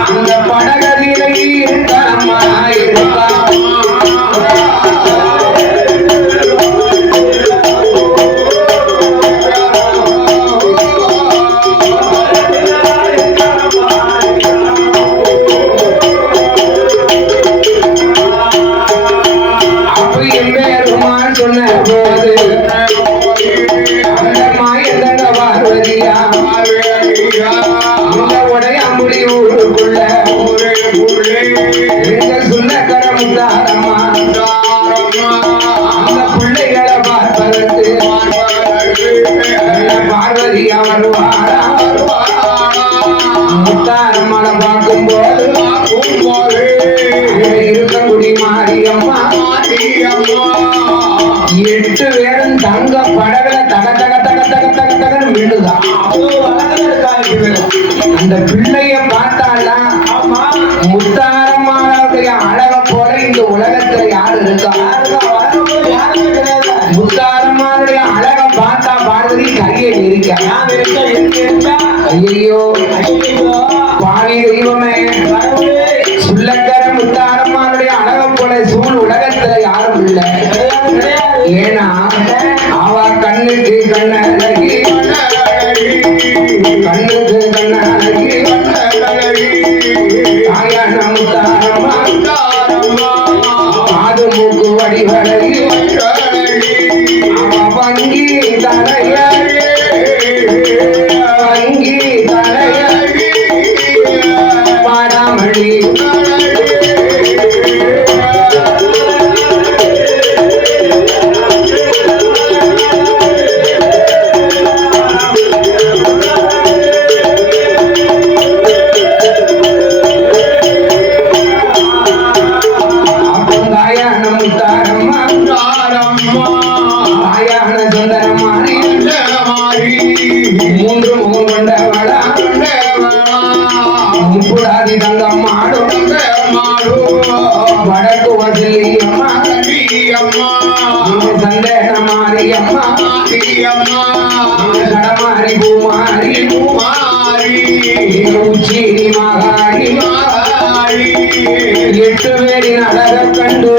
அந்த படகதிலே இருக்கம்மா இருக்கா. அப்படி எம்பெருமான் சொன்ன போது அந்த மாயந்தங்க பார்வதியா இந்த உடையாம்புடி ஊருக்குள்ள எங்க சுள்ளக்கர முத்தாரம்மா அந்த பிள்ளைகளை பார்ப்பதற்கு பார்வதியா வருவாரா? முத்தாரம்மனை பார்க்கும்போது இருக்கங்குடி மாரியம்மா 8 பேரும் தங்க படகுல தக தக தக தக தக தகன்னு மின்னுதான். அந்த பிள்ளைய பார்த்தால முத்தாரம்மாவுடைய அழக போல இந்த உலகத்துல யாரு இருக்கா? முத்தாரம்மாவுடைய அழக பார்த்தா பார்வதி கையை இருக்க. ஐயோ பாவி தெய்வமே, சுள்ளக்கர முத்தாரம்மாவுடைய அழக போல சூழ் உலகத்துல யாரும் இல்லை. ஏன்னா அவ கண்ண கண்ணுக்கு கண்ணழகி கண்ணுக்கு கண்ணழகி தாயான முத்தாரம்மா காது மூக்கு வடிவழகி அவ வங்கி தலையழகி வங்கி தலையழகி பாடாமணி மூன்று முகம் கொண்டவளா முப்புடாதி தங்கம் மாடும் வடக்கு வசலி அம்மா சந்தேக மாறி அம்மா கடமாரி பூமாரி உச்சீரி மகாரி 8 பேரின் அழக கண்டு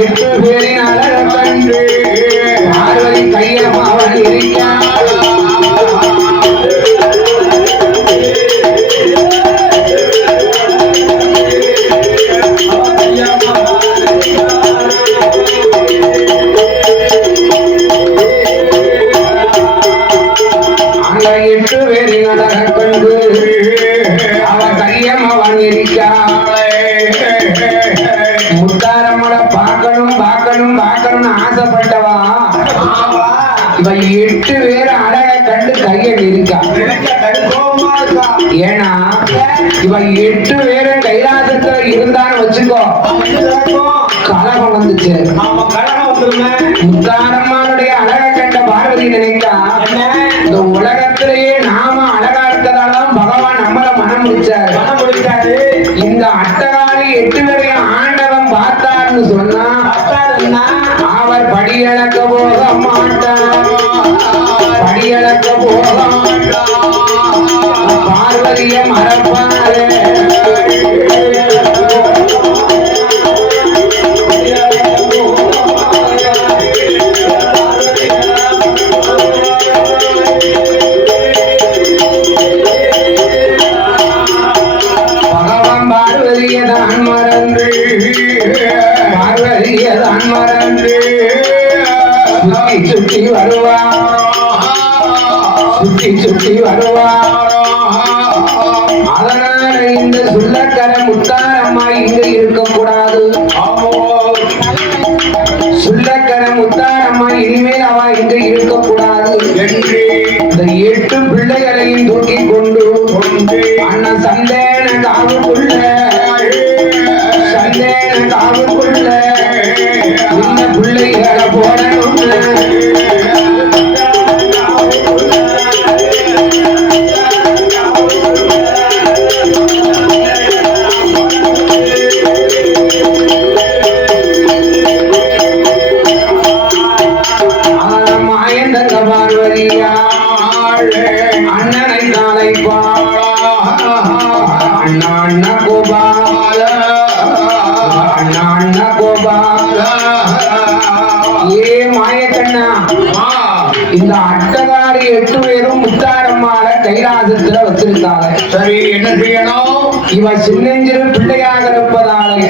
8 பேரின் அழக கண்டு பார்வதி கையமாவன் இருக்கிறான் அங்க 8 பேரின் அழக கண்டு அவ கையமாவன் முத்தாரம்மள பார்க்கணும் பார்க்கணும் பார்க்கணும்னு ஆசைப்பட்டவா இவ 8 பேர் அழக கண்டு கைய நெருக்கா ஏன்னா இவ 8 பேரும் கைலாசத்துல இருந்தான்னு வச்சுக்கோ கலகம் வந்துச்சு முத்தாரம்மானுடைய அழக கண்ட பார்வதி நினைக்கா இந்த உலகத்திலேயே நாம அழகா இருக்கதாலதான் பகவான் நம்மள மனம் முடிச்சாரு இந்த அட்டகாலி 8 பேரையும் ஆண்டவன் பார்த்தார்னு சொன்னா அவர் படியளக்க போக மாட்டார் படியளக்க போக மாட்டார் பார்வதிய மறப்பாரே பகவான் பார்வதியதான் மறந்து பார்வதியதான் மறந்து சுத்தி சுத்தி வருவா சுத்தி சுத்தி வருவா அதனால இந்த சுள்ளக்கர முத்தாரம்மா இங்க இருக்கக்கூடாது சுள்ளக்கர முத்தாரம்மா இனிமேல் அவ இங்க இருக்கக்கூடாது என்று இந்த 8 பிள்ளைகளையும் தூக்கி கொண்டு அண்ணன் சந்தேன காவுக்குள்ள இந்த பிள்ளைகளை போடணும் மாயந்தங்க பார்வதியா அண்ணனை நாளை அண்ணா கோபால அண்ணா கோபால ஏ மாயக்கண்ணா இந்த அட்டகாரி 8 பேரும் முத்தாரம்மாள கைலாசத்துல வச்சிருக்காங்க சரி என்ன செய்யணும் இவ சின்னஞ்சிறு பிள்ளையாக இருப்பதாலே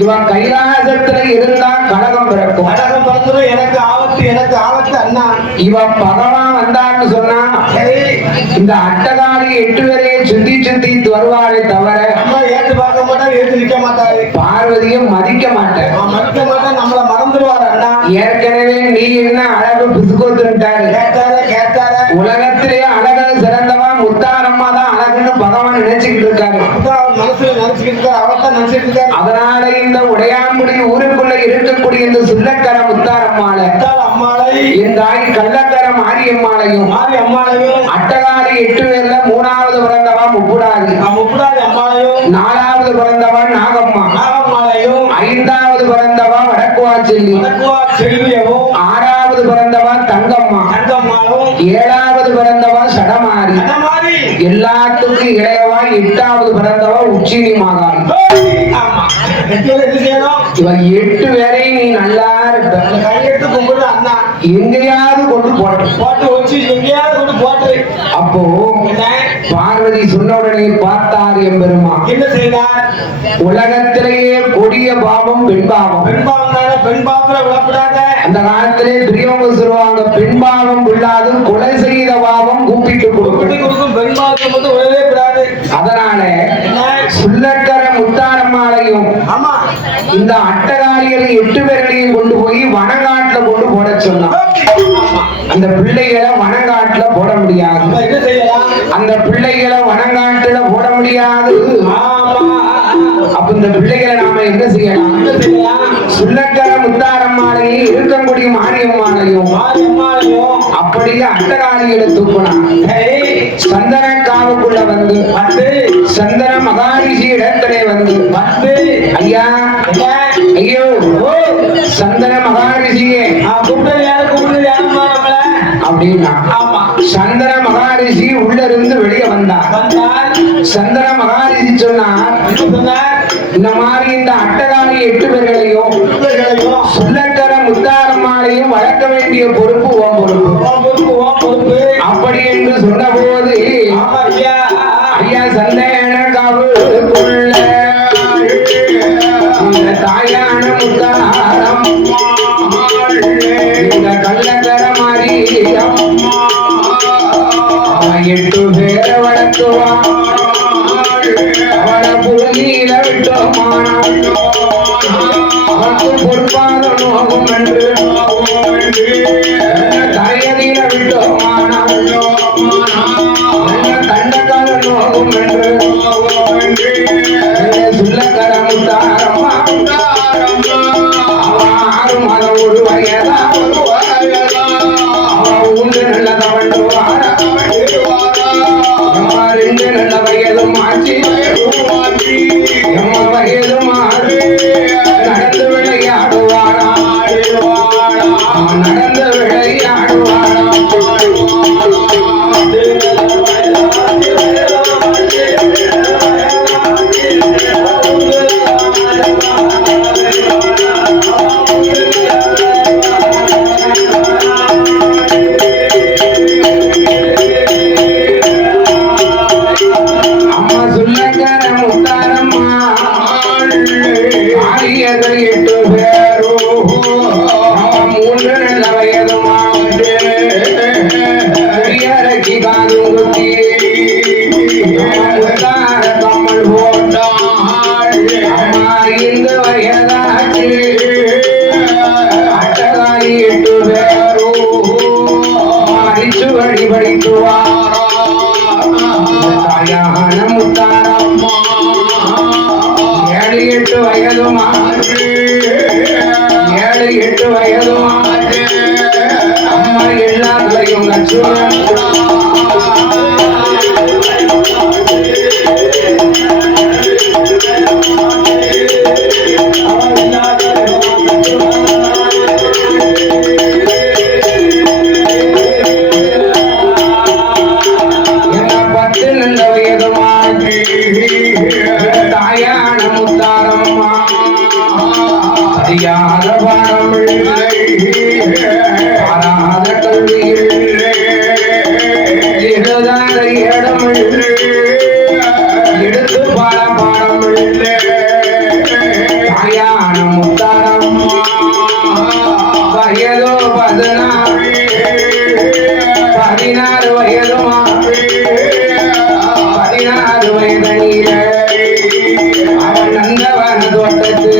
இவ கைலாசத்துல இருந்தா கலகம் பிறக்கும் எனக்கு ஆபத்து அண்ணா இவ பகவான் வந்தான்னு சொன்னா இந்த அட்டகாரி 8 பேரையே சுத்தி சுத்தி வருவாளே தவிர ஏற்று பார்க்க மாட்டேன் ஏற்று நிக்க மாட்டாரு பார்வதியும் மதிக்க மாட்டேன் நம்மள மறந்துடுவாரு அண்ணா ஏற்கனவே நீ என்ன அழகு பிசுக்கோத்துட்டாரு கேட்டாரு உலகத்திலேயே அழகு சிறந்தவா முத்தாரம்மா தான் அழகுன்னு பகவான் நினைச்சுக்கிட்டு இருக்காரு மனசுல நினைச்சுக்கிட்டு இருக்காரு அவர்தான் நினைச்சிட்டு இருக்காரு அதனால இந்த உடையாம்புடி ஊருக்குள்ள இருக்கக்கூடிய இந்த சுள்ளக்கர முத்தாரம்மாள அம்மாளை இந்த தாய் கள்ளக்கர மாரியம்மாளையும் அட்டகாரி 8 பேர்ல 3வது பிறந்தவா முப்புடாதி அம்மாளையும் 4வது பிறந்தவா நாகம்மா 5வது பிறந்தவா வடக்குவா செல்வியவும் 6வது பிறந்தவா தங்கம்மா 7வது பிறந்தவா சடமாரி எல்லாத்துக்கும் இளையவா 8வது பிறந்தவா உச்சினி மகான் இவன் 8 பேரையும் நீ நல்லா இருக்கட்டும். கையெடுத்து கும்பிடுறது அண்ணா எங்கேயாவது கொண்டு போட்டு போட்டு வச்சு எங்கேயாவது கொண்டு போட்டு அப்போ என்ன பார்வதி சொன்ன உடனே பார்த்தார் எம்பெருமா. என்ன செய்தார்? உலகத்திலேயே கொடிய பாவம் பெண் பாவம். பெண் பாவம் தானே, பெண் பாவத்துல விழக்கூடாத. அந்த காலத்திலே பெரியவங்க சொல்லுவாங்க, பெண் பாவம் கொள்ளாது கொலை செய்த பாவம் கூப்பிட்டு கொடுக்கும். கொடுக்கும் பெண் பாவத்தை மட்டும் விழவே கூடாது. அதனால என்ன? சுள்ளக்கர முத்தாரம்மாளையும் ஆமா இந்த அட்டகாரிகளை 8 பேர்களையும் கொண்டு போய் வனங்காட்டுல கொண்டு போட சொன்னான். அந்த பிள்ளைகளை வனங்காட்டுல போட முடியாது. நம்ம என்ன செய்யலாம்? அந்த பிள்ளைகளை வனங்காட்டுல போட முடியாது. ஆமா அப்ப இந்த பிள்ளைகளை நாம என்ன செய்யலாம்? என்ன செய்யலாம்? சுள்ளக்கர முத்தாரம்மாளையும் இருக்கக்கூடிய மாரியம்மாளையும் மாரியம்மாளையும் அப்படியே அட்டகாரிகளை தூக்கினான். சந்தன காவுக்குள்ள வந்து சந்தன மகாரிஷி இடத்திலே வந்து ஐயா ஐயோ சந்தன மகாரிஷியே அப்படின்னா சந்தன மகாரிஷி உள்ள இருந்து வெளியே வந்தார். சந்தன மகாரிஷி சொன்னார், இந்த மாதிரி இந்த அட்டகாரி 8 பேர்களையும் சுள்ளக்கர முத்தாரம்மாளையும் வளர்க்க வேண்டிய பொறுப்பு உன் பொறுப்பு அப்படி என்று சொன்ன போது ஐயா சந்தன காவுக்குள்ள இந்த தாயான முத்தாரம் இந்த கள்ளக்கர மாதிரி 8 பேரை வளர்த்துவான். அவளை புரியில விட்டோமானால் அவனுக்கு பொறுப்பாக நோகும் என்று தரையதில விட்டோமானால் தண்டக்கால நோகும் என்று சுள்ளக்கர முத்தாரம்மா அவன் 6 மாதம் ஒரு வயதா அவன் உண்டு நல்ல தவண்டு வார 2 நல்ல வயதும் ஆச்சு வயதும் ஆறு நடந்து விளையாடுவாரா நடந்து விளையாடுவாரா அம்மா சுள்ளக்கர முத்தாரம்மா ஆரியர்கள் 8 பேரோ 3 நல்ல வயதுமா பெரியரக்கி காதும் குத்தி முத்தார கம்மல் போட்டாள். அம்மா இந்த வயதாச்சு அட்டகாரி 8 பேரோ மறிச்சு வழி படித்துவாரா தாயான முத்தாரம்மா 7 8 வயதுமா 7 8 வயதுமா அம்மா எல்லாத்தையும் லட்சுமணன் என்ன 10 நல்ல வயதுமா தாயான முத்தாரம்மா அறியாத பாடம் பாராத கல்வியில் எழுதாத இடம் எடுத்து பாடம் தாயான முத்தாரம்மா வயதோ 16 வயதுமா 16 வயதனில அவன் நந்தவன தோட்டத்து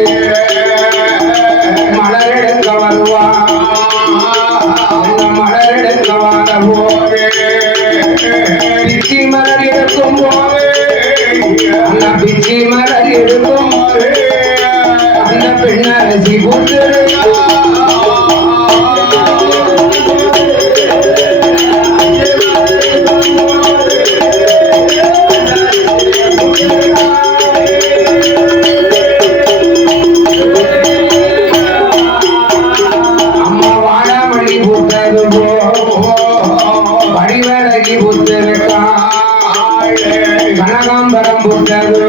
மலரெடுக்க வருவான். அந்த மலரெடுக்க வந்த போது பிச்சி மலர் இருக்கும் போது அந்த பிச்சி மலர் இருக்கும் போது அந்த பெண்ணரசி புத்து அம்மா வாழாமணி பூத்தது போ வடிவழகி பூத்திருக்காள். கனகாம்பரம் புத்தரு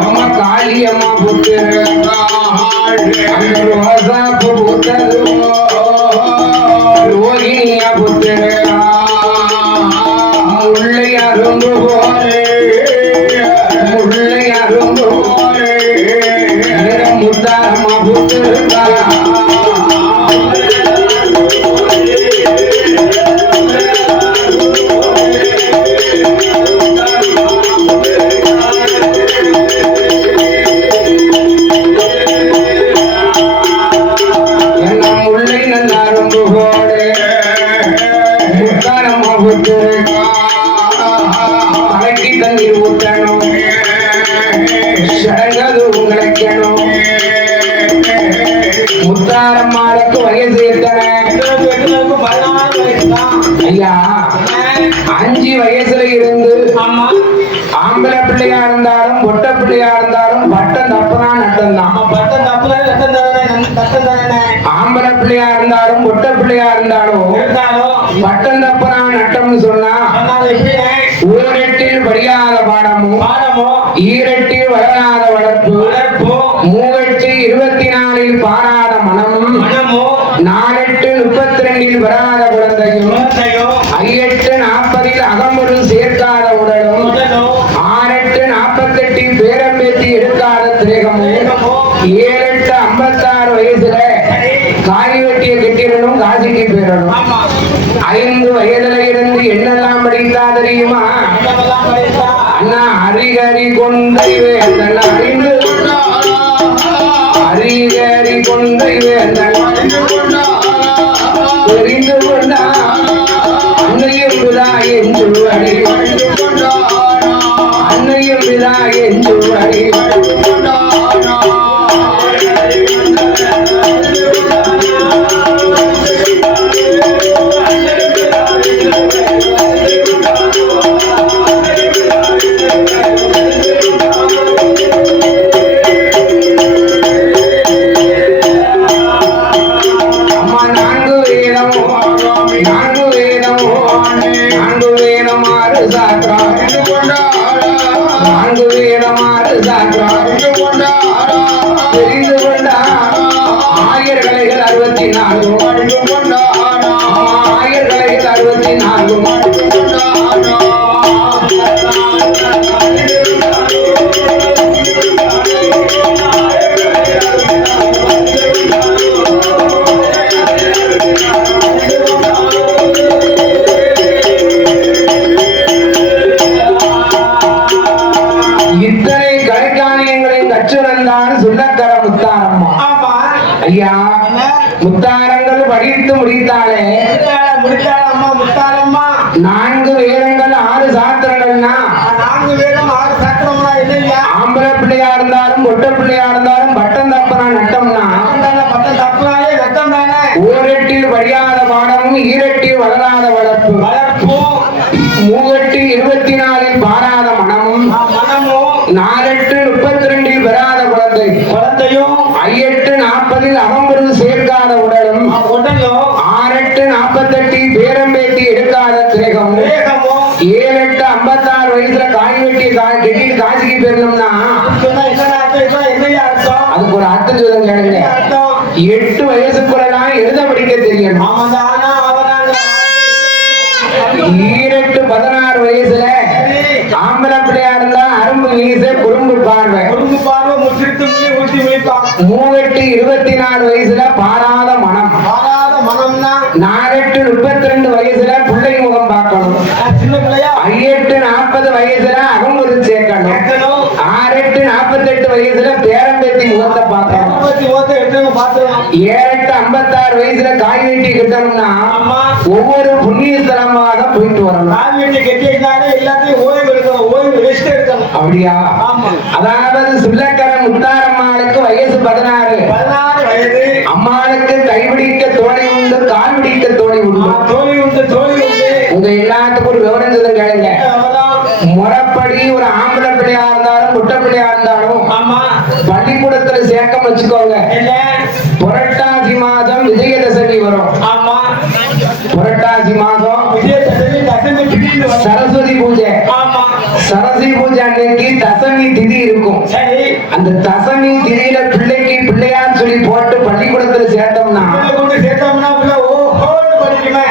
நம்ம காளியம்மா புத்தரு அந்த ரோசாப்பு புத்தரு ரோகிணியா புத்தரு முல்லை அரும்பு போலே முல்லை அரும்பு போலே முத்தாரம்மா புத்தருக்கா தலைக்கு தண்ணீர் ஊற்றணும் சடங்கது உங்களுக்கணும் முத்தாரம்மாளுக்கு வயசு எத்தனை ஐயா 5 வயசுல இருந்து ஆம்பளை பிள்ளையா இருந்தாலும் பொட்ட பிள்ளையா இருந்தாலும் பட்டம் தப்புனா நட்டம் தான் ஆம்பளை பிள்ளையா இருந்தாலும் பொட்ட பிள்ளையா இருந்தாலும் பட்டம் தப்புனா நட்டம்னு சொன்னா ஊரெட்டில் படியாத பாடமும் ஈரெட்டில் வளராத வளர்ப்பு மூவெட்டு 24 பாராத மனமும் 4 32 வராத குழந்தையும் 5 40 அகம்பொருள் சேர்க்காத உடலும் 6 48 பேரம்பேத்தி எடுக்காத திரேகமும் 7 56 வயசுல காய் வெட்டிய கெட்டிடணும் காசிக்கு போயிடணும் 5 வயதுல இருந்து என்னெல்லாம் படித்தா தெரியுமா அண்ணா ஹரிகரி கொண்டை வேந்தன் அறிந்து ஹரிகரி கொண்டை வேந்தன் தெரிந்து கொண்டா அன்னையும் விழா என்று அடி அன்னையும் விழா என்று அடி தெரிந்து கொண்டா ஆயர் கலைகள் 64 ஆயர் கலைகள் 64 இத்தனை கலைக்கானியங்களையும் கற்றுணர்ந்தான் சுள்ளக்கர முத்தாரம்மா ஐயா முத்தாரங்கள் படித்து முடித்தாலே 4 வேதங்கள் 6 சாஸ்திரங்கள்னா ஆம்பளை பிள்ளையா இருந்தாலும் பொட்ட பிள்ளையா இருந்தாலும் பட்டம் தப்பனா நட்டம்னா ஓரெட்டில் படியாத பாடமும் ஈரெட்டில் வளராத வளர்ப்பு மூவெட்டு 24 பாராத மனமும் 4 32 பெறாத குழந்தையும் 5 40 அகம்பொருள் சேர்க்காத உடலும் 6 48 பேரம்பேத்தி எடுக்காத திரேகம் 7 56 வயசுல காய் வெட்டி கெட்டிட்டு காசிக்கு போயிருந்தோம்னா அதுக்கு ஒரு அர்த்தம் சொல்லுங்க 8 வயசுக்குள்ளலாம் எழுத படிக்க தெரியும் 16 வயசுல ஆம்பளை பிள்ளையா இருந்தா அரும்பு மீசை குறும்பு பார்வை 24 வயசுல பாராத மனம் 32 வயசுல பிள்ளை முகம் பார்க்கணும் 40 வயசுல அகம்பொருள் சேர்க்கணும் 48 வயசுல பேரம்பேத்தி முகத்தை பார்க்கணும் 56 வயசுல காய் வெட்டி கட்டணும்னா ஒவ்வொரு புண்ணிய ஸ்தலமாக போயிட்டு வரணும் அப்படியா அதாவது சுள்ளக்கர முத்தாரம்மாளுக்கு வயசு 16 அம்மாளுக்கு கைபிடிக்க தோணி உண்டு கால் பிடிக்க தோணி உண்டு உங்க எல்லாத்துக்கும் ஒரு விவரம் சொல்ல கேளுங்க முறைப்படி ஒரு ஆம்பளை பிள்ளையா இருந்தாலும் முட்டை பிள்ளையா இருந்தாலும் பள்ளிக்கூடத்துல சேர்க்க வச்சுக்கோங்க புரட்டாசி மாதம் விஜயதசமி வரும் புரட்டாசி மாதம் சரஸ்வதி பூஜை சரஸ்வதி பூஜை அன்னைக்கு தசமி திதி இருக்கும். சரி. அந்த தசமி திதியில பிள்ளைக்கு பிள்ளையான்னு சொல்லி போட்டு பள்ளிக்கூடத்துல சேர்த்தோம்னா கொண்டு சேர்த்தோம்னா பிள்ளை ஓஹோன்னு படிக்குமே.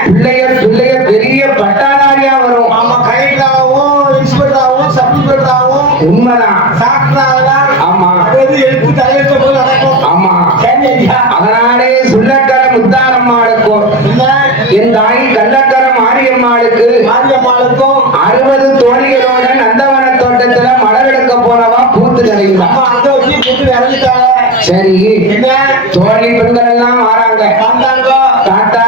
பிள்ளைய பெரிய பட்டாதாரியா வரும். ஆமா, கைட்டாவும் இன்ஸ்பெக்டராகவும் சப் இன்ஸ்பெக்டராகவும் உண்மைதான். சாப்பிட்டாதான். ஆமா. அது எடுத்து தலையிட்ட போது நடக்கும். ஆமா. சரி ஐயா. அதனாலே சுள்ளக்கர முத்தாரம்மாளுக்கும் என்ன? என் தாய் கள்ளக்கர மாரியம்மாளுக்கு மாரியம்மாளுக்கும் 60 தோழிகளோட நந்தவன தோட்டத்துல மலர் எடுக்க போனவா பூத்து கிடைக்குதா. அம்மா அங்க வச்சு கூட்டு இறங்கிட்டாங்க. சரி, என்ன? தோழி பெண்கள் எல்லாம் வராங்க. வந்தாங்க. தாத்தா,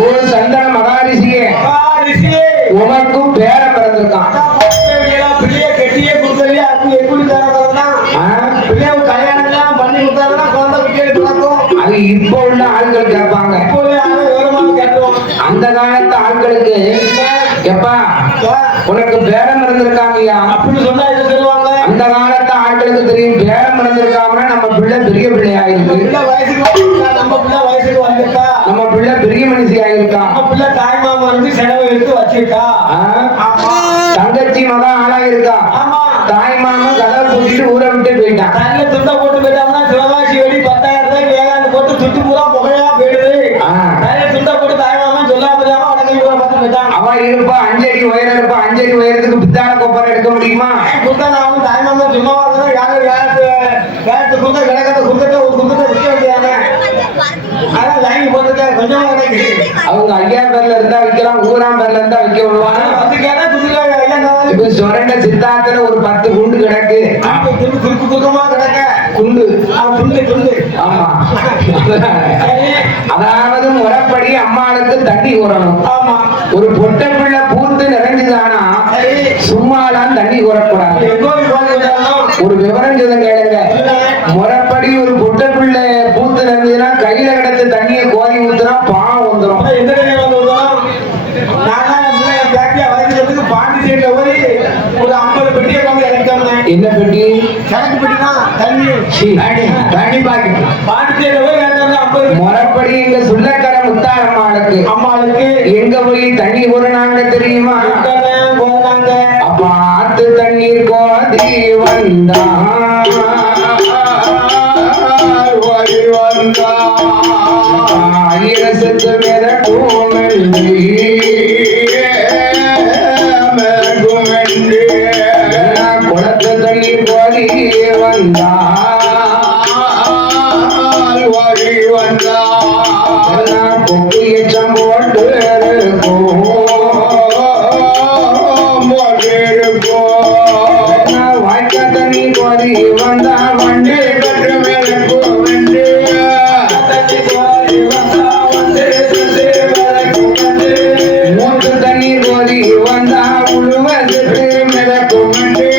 ஓ சந்தன மகாரிஷியே, ரிஷி உனக்கும் பேரன் பிறந்திருக்கான். பிள்ளைய கெட்டியே கொடுத்தலையே, அது எப்படி தரதான் பிள்ளைய கல்யாணம் பண்ணி கொடுத்தாருன்னா குழந்தை விட்டு நடக்கும். அது இப்போ உள்ள ஆட்கள் கேட்பாங்க. அந்த காலத்து ஆட்களுக்கு எப்பா உனக்கு பேரம் இருந்திருக்காங்கய்யா அப்படின்னு சொன்னா என்ன சொல்லுவாங்க? அந்த காலத்து ஆட்களுக்கு தெரியும். பேரம் இருந்திருக்காங்கன்னா நம்ம பிள்ளை பெரிய பிள்ளையாயிருக்கு, நம்ம பிள்ளை வயசுக்கு வந்துட்டா, நம்ம பிள்ளை பெரிய மனுஷி ஆயிருக்கா, நம்ம பிள்ளை தாய் மாமா வந்து செலவு எடுத்து வச்சிருக்கா. தங்கச்சி மகன் ஆளாயிருக்கா. ஆமா. தாய் மாமன் கதை கூட்டிட்டு ஊரை விட்டு போயிட்டான். நல்ல துண்டை போட்டு போயிட்டாங்கன்னா சிவகாசி வெடி 10,000 ரூபாய் வேகாந்து போட்டு சுட்டு பூரா புகையா போயிடுது. நல்ல துண்டை போட்டு தாய் மாமன் சொல்லாம தெரியாம உடனே ஊரை பார்த்து போயிட்டான். அவன் இருப்பா 5 அடி உயரம் இருப்பா. 5 அடி உயரத்துக்கு பித்தான கொப்பரை எடுக்க முடியுமா? குத்தனாவும் தாய் மாமன் சும்மாவா இருந்தா யாரும் வேறு குந்த கிடக்கிறத குந்தத்தை ஒரு குந்தத்தை விற்க வேண்டியதானே. அதான் வாங்கி போட்டுக்க கொஞ்சமா கிடைக்கு. அவங்க ஐயா பேர்ல இருந்தா விற்கலாம், ஊராம் பேர்ல இருந்தா விற்க விடுவாங்க. வந்து கேட்டா குதிரை இப்ப சொரண்ட சித்தாத்துல ஒரு 10 குண்டு கிடக்கு. குறுக்கு குறுக்கமா கிடக்க குண்டு துண்டு துண்டு. ஆமா. அதாவது முறைப்படி அம்மாளுக்கு தண்ணி ஊறணும். ஆமா. ஒரு பொட்டை பிள்ளை பூத்து நிறைஞ்சுதானா சும்மாலாம் தண்ணி ஊறக்கூடாது. ஒரு விவரம் சொல்ல கேளுங்க. முறைப்படி ஒரு பொட்டை பிள்ளை பூத்து நிறைஞ்சதுன்னா கையில கிடச்ச தண்ணியை கோரி ஊத்துனா பாவம் வந்துடும். எந்த கையில வந்துடும்? பாண்டிச்சேரியில போய் ஒரு 50 பெட்டியை கொண்டு இறக்கிட்டோம்னே. என்ன பெட்டி? கணக்கு பெட்டினா தண்ணி தண்ணி பாக்கெட். பாண்டிச்சேரியில போய் 50. முறைப்படி எங்க சுள்ளக்கர முத்தாரம்மாளுக்கு அம்மாளுக்கு எங்க போய் தண்ணி ஊறினாங்க தெரியுமா? போனாங்க. அப்ப ஆத்து தண்ணீர் கோதி வந்தா ஐரசத்து மிதக்கும் குளத்து தண்ணீர் கோதி வந்தா கொக்கு எச்சம் போட்டு வாய்க்கா தண்ணி கோதி வந்தா வண்டி கட்டு மேலக்கு வென்று மூத்து தண்ணி கோதி வந்தா உழுவ செட்டு மிதக்கு வென்று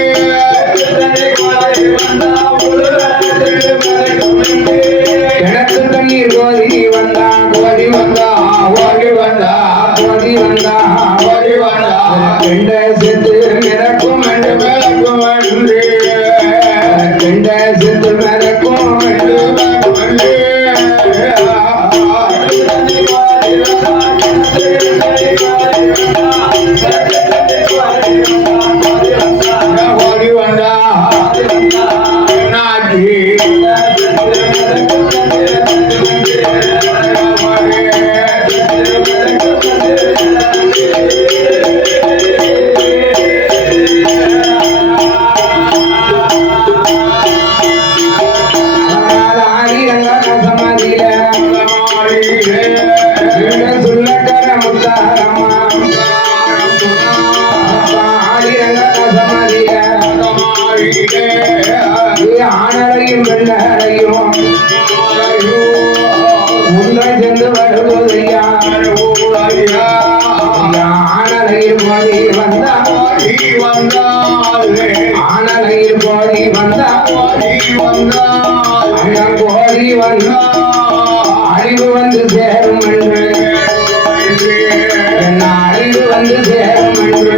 கிணத்து தண்ணீர் கோதி வந்தா கோதி வந்தா ஓடி வந்தா கோதி வந்தா ஓடி வந்தா கெண்ட செத்து மிதக்கும் என்று மிதக்கும் என்று கெண்ட செத்து மிதக்கும் என்று மிதக்கும் என்று ஓடி வந்தா நாட்டி சுள்ளக்கர முத்தாரம்மா ஆணரையும் பெண்ணரையும் முன்னை சென்று வருவதையா ஆணரையில் போதி வந்தா ஆணரையில் போதி வந்தா கோரி வந்தா அறிவு வந்து சேரும் என்று என்ன அறிவு வந்து சேரும் என்று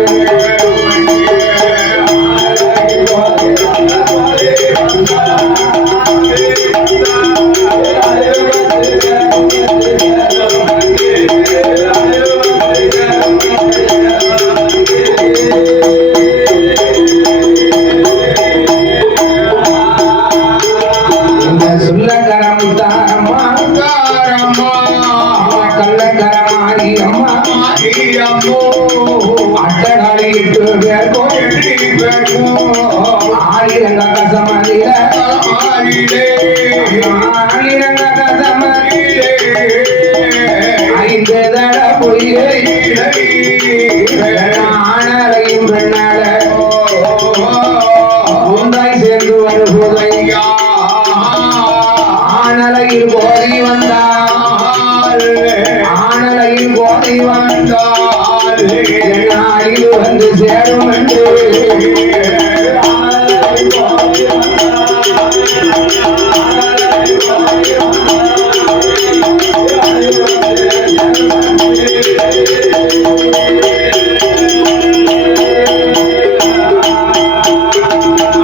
8 பேருக்கும் ஆயிரங்க கசமதியில ஆயிரங்க கசமதியிலே 5 தட பொய்யை ஆணரையும் பெண்ணால ஒன்றாய் சேர்ந்து வருவதை ஆணலையில் கோரி வந்தால் ஆணலையில் கோரி வந்தால் இது வந்து சேரும் என்று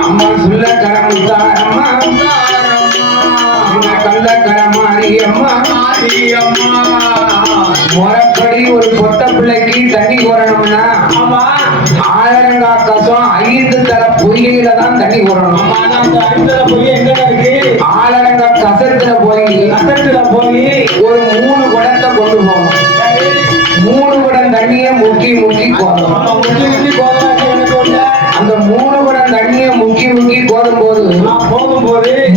அம்மா சொல்ல கரமுத்தாரம்மா கள்ளக்கரமாரியம்மா முறைப்படி ஒரு பொட்ட பிள்ளைக்கு தண்ணி கோரணும்னா ஆயிரங்கா கசம் 5 தர பொய்கையில தான் தண்ணி கோரணும். ஆயிரங்கா கசத்துல போய் ஒரு 3 குடத்தை கொண்டு போகணும். 3 குடம் தண்ணிய முக்கி முக்கி கோரணும். அந்த 3 குடம் தண்ணிய முக்கி முக்கி கோரும் போது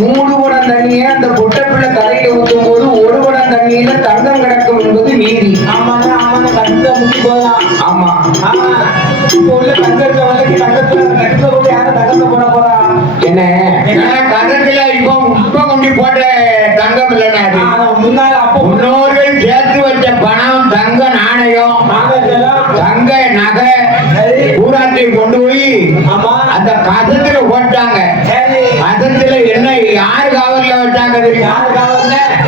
3 குடம் தண்ணிய அந்த பொட்ட பிள்ளை தலையில ஊற்றும் போது 1 குடம் தண்ணியில தங்கம் கிடக்கும் என்பது நீதி. ஆமா என்ன கணக்குல இப்ப கொண்டு போட்ட தங்கம் இல்லைன்னா முன்னோர்கள் சேர்த்து வச்ச பணம் தங்க நாணயம் தங்க நகை ஊராட்சி கொண்டு போய் அந்த கசத்துல போட்டாங்க. கசத்துல என்ன யாரு காவல்ல வச்சாங்க தெரியுமா?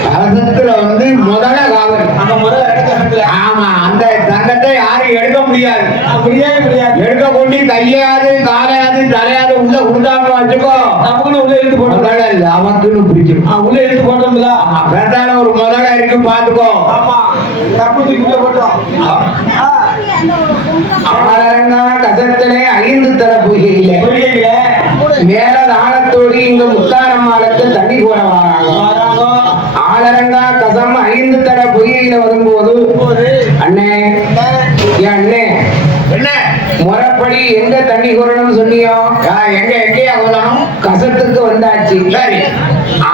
கசத்துல வந்து முதல காவல். ஆமா, அந்த தங்கத்தை யாரும் எடுக்க முடியாது. எடுக்க கொண்டு கையாது காலையாது தலையாது உள்ள கொடுத்தாங்க வச்சுக்கோ, உள்ள இழுத்து போட்டு அவனுக்குன்னு பிடிச்சிடும். உள்ள இழுத்து போட்டோம்ல வேண்டான ஒரு முதல இருக்கு பாத்துக்கோ. கசத்திலே 5 தர பொய்கையில மேல தானத்தோடு இங்க முத்தாரம்மாளுக்கு தண்ணி போட வராங்க. ஆலரங்கா கசம் 5 தர பொய்கையில வரும்போது அண்ணே அண்ணே என்ன முறைப்படி எங்க தண்ணி கோரணும்னு சொன்னியோ? எங்கேயா வரணும்? கசத்துக்கு வந்தாச்சு. சரி,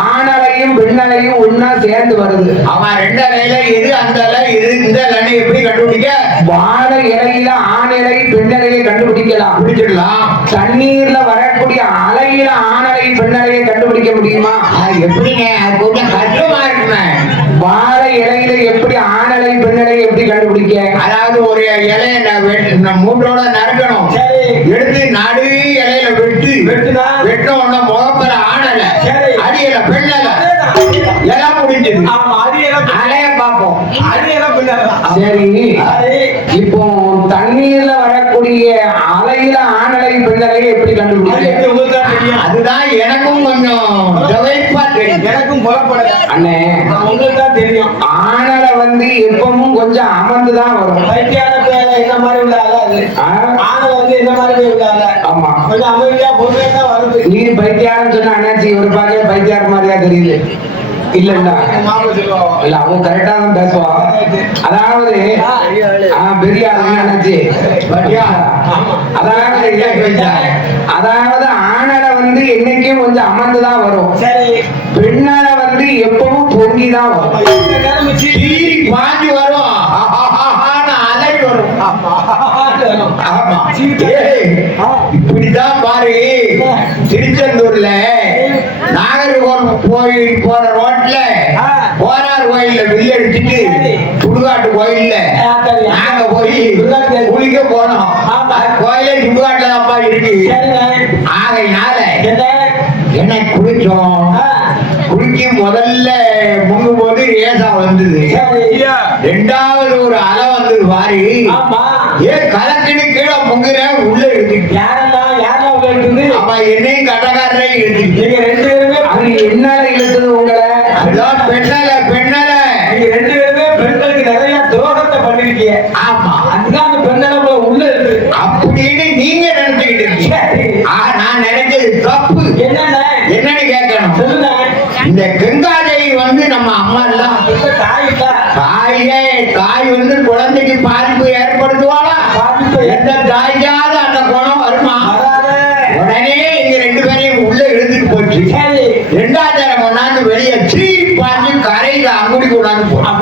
ஆணலையும் பெண்ணலையும் ஒன்னா சேர்ந்து வருது. அவன் 2 அலையில இது அந்த அலை இது இந்த அலை எப்படி கண்டுபிடிக்க? வாழை இலையில ஆணிலை பெண்ணலையை கண்டுபிடிக்கலாம், பிடிச்சிடலாம். தண்ணீர்ல வரக்கூடிய அலையில ஆணலை பெண்ணலையை கண்டுபிடிக்க முடியுமா? எப்படிங்க? அது கொஞ்சம் கஷ்டமா இருக்குமே. வாழை இலையில எப்படி ஆணலை பெண்ணலை எப்படி கண்டுபிடிக்க? அதாவது ஒரு இலைய மூன்றோட நறுக்கணும். எடுத்து நடு இலையில வெட்ட உடனே முகப்பல ஆணல அடியில பெண்ணல எல்லாம் முடிஞ்சது. அலைய பார்ப்போம். சரி, இப்போ தண்ணீர்ல வரக்கூடிய அலையில ஆணலை பெண்ணலை எப்படி கண்டுபிடிக்க? அதுதான் எனக்கும் கொஞ்சம் ஜவைப்பா தெரியும். எனக்கும் புலப்படல அண்ணே, உங்களுக்கு தான் தெரியும். ஆணலை வந்து எப்பவும் கொஞ்சம் அமர்ந்துதான் வரும். பைத்தியான என்ன மாதிரி உள்ள ஆளாது. ஆணை வந்து என்ன மாதிரி உள்ள ஆளா? ஆமா, கொஞ்சம் அமைதியா பொறுமையா தான் வருது. நீ பைத்தியாரம் சொன்ன அண்ணாச்சி ஒரு பார்க்க பைத்தியார் மாதிரியா தெரியுது. இல்ல அவன் கரெக்டா தான் பேசுவான். அதாவது பெரிய அண்ணாச்சி அதாவது ஆணலை வந்து என்னைக்கும் கொஞ்சம் அமர்ந்துதான் வரும். பெண்ணால வந்து எப்பவும் பொங்கிதான் வரும். பாஞ்சு வரும், அலை வரும். ஆமா, இப்படிதான் பாரு. திருச்செந்தூர்ல நாகர்கோவில் கோயில் போற ரோட்ல போரார் கோயில்ல வெளியே அடிச்சுட்டு சுடுகாட்டு கோயில்ல நாங்க போய் குளிக்க போனோம். கோயிலே சுடுகாட்டுல தான்ப்பா இருக்கு. ஆகையினால என்ன குளிச்சோம். குளிக்கு முதல்ல முங்கும் போது ரேசா வந்தது. 2வது ஒரு அலை வந்தது பாரு. ஏன் கலக்குன்னு கீழே முங்குற உள்ள இருக்கு. அப்ப என்னையும் கட்டக்காரரை இருக்கு. அது என்னால இழுத்தது உங்களை? அதுதான் பெண்ணல பெண்ணல. நீங்க 2 பேருமே பெண்களுக்கு நிறைய துரோகத்தை பண்ணிருக்கீங்க. ஆமா, அதுதான் அந்த பெண்களை உள்ள இருக்கு அப்படின்னு நீங்க நினைச்சுக்கிட்டு இருக்கீங்க. நான் நினைச்சது தப்பு. என்னன்னு கேட்கணும். சொல்லுங்க. இந்த கங்காதேவி வந்து நம்ம அம்மா எல்லாம் தாய் வந்து குழந்தைக்கு பாதிப்பு ஏற்படுத்துவாளா? எந்த தாய்க்கா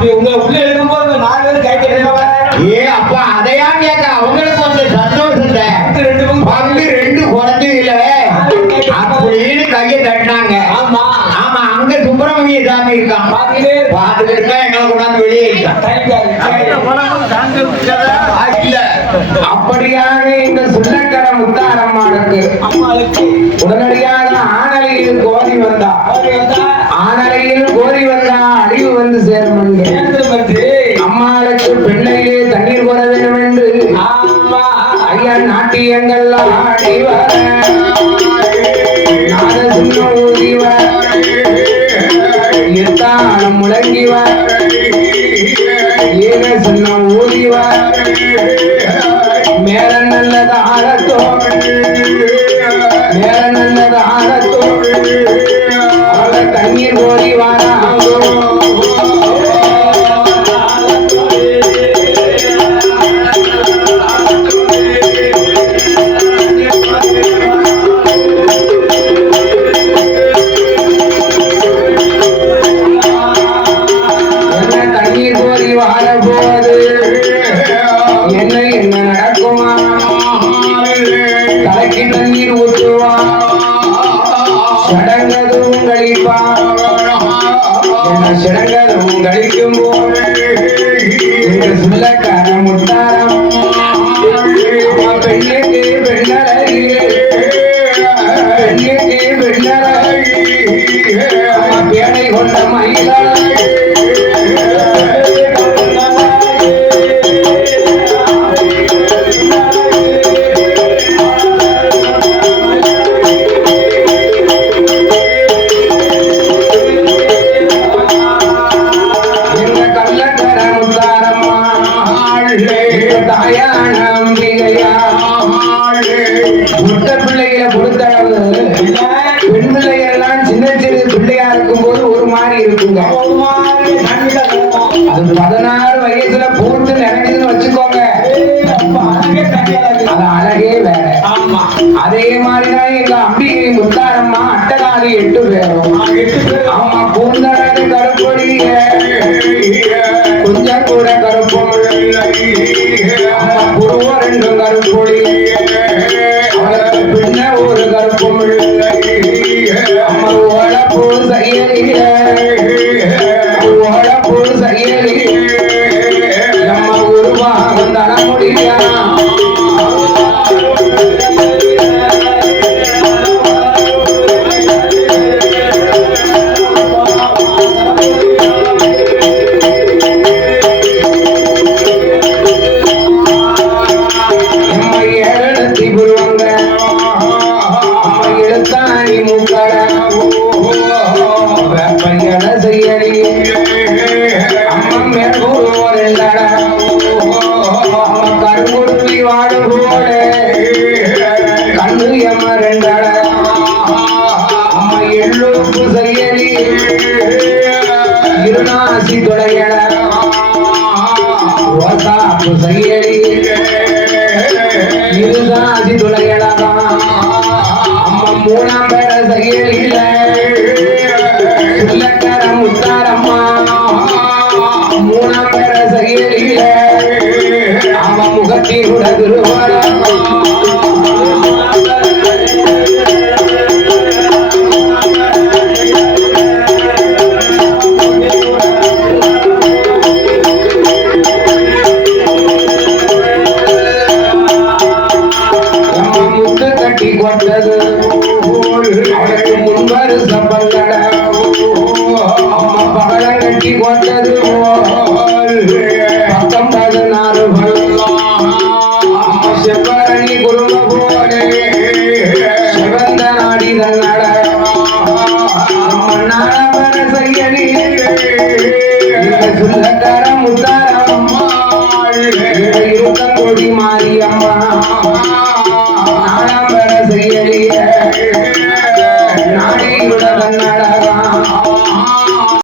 அப்படி உங்க உள்ள இருக்கும்போது நான் வந்து கை கட்டுறேன். ஏ அப்பா அதையா கேட்க அவங்களுக்கு கொஞ்சம் சந்தோஷத்தை பங்கு 2 குறைஞ்சதுல அப்படின்னு கையை தட்டினாங்க. ஆமா ஆமா அங்க சுப்பிரமணிய சாமி இருக்கான் பார்த்துட்டு இருக்கா எங்களை கொண்டாந்து வெளியே இல்ல. அப்படியாக இந்த சுள்ளக்கர முத்தாரம்மாளுக்கு அம்மாளுக்கு உடனடியாக ஆனலையில் கோரி வந்தா. ஆனலையில் கோரி வந்தா அழிவு வந்து சேரும் என்று அம்மாளுக்கு பெண்ணையிலே தண்ணீர் போட வேண்டும் என்று ஐயா நாட்டியங்கள் ஆடி வர நாதசிங்கம் ஊதி வர எத்தானம் முழங்கி வர ஏக சின்னம் ஊதி வர மேல நல்லது ஆழத்தோடு மேல நல்லது ஆழத்தோடு அவளை தண்ணீர் கோரி வாராங்கோ. தண்ணீர் கோரி வாழ போது என்ன என்ன நடக்குமா? தலைக்கு தண்ணீர் ஊற்றுவா சடங்கதும் கழிப்பா. என்ன சடங்கதும் கழிக்கும் போது இந்த சுள்ளக்கார முத்தாரம் பெண்ணுக்கு பெண்ணழகிலே பெண்ணுக்கு பெண்ணழகிலே பேடை கொண்ட மயிலா அது 16 வயசுல பூத்து நினைக்குதுன்னு வச்சுக்கோங்க. அது அழகே வேற. அதே மாதிரிதான் எங்க அம்பிகை முத்தாரம்மா அட்டகாரி 8 பேரும். ஆமா பூந்தடகு கருப்பொழிய கொஞ்சம் கூட கருப்பம் அம்மா புருவம் 2 கருப்பொழிய அவளுக்கு பின்ன ஒரு கருப்பம் அம்மா ஓழப்பூ செய்யலிய ஓழப்பூ செய்யலிய நம்ம உருவாகம் தர முடியா. இருநாசி தொடையல ரோசாப்பு செய்யலி இருநாசி தொடையலகா அம்மா 3ஆம் பேர செய்யலில சுள்ளக்கர முத்தாரம்மா 3ஆம் பேர செய்யலில அவ முகத்தீருட திருவரம் கொண்டது அவளுக்கு முன்வரு சம்பந்தட அம்மா பகலம் கட்டி கொண்டது 19 அம்மா செவ்வரணி குரும போலே சிவந்த நாடி தன்னட அம்மா நாடபர செய்யலி சுள்ளக்கார முத்தாரம்மா இருக்கொடி மாரியம்மா நாடபர செய்யலிய நாடியுட கன்னடகா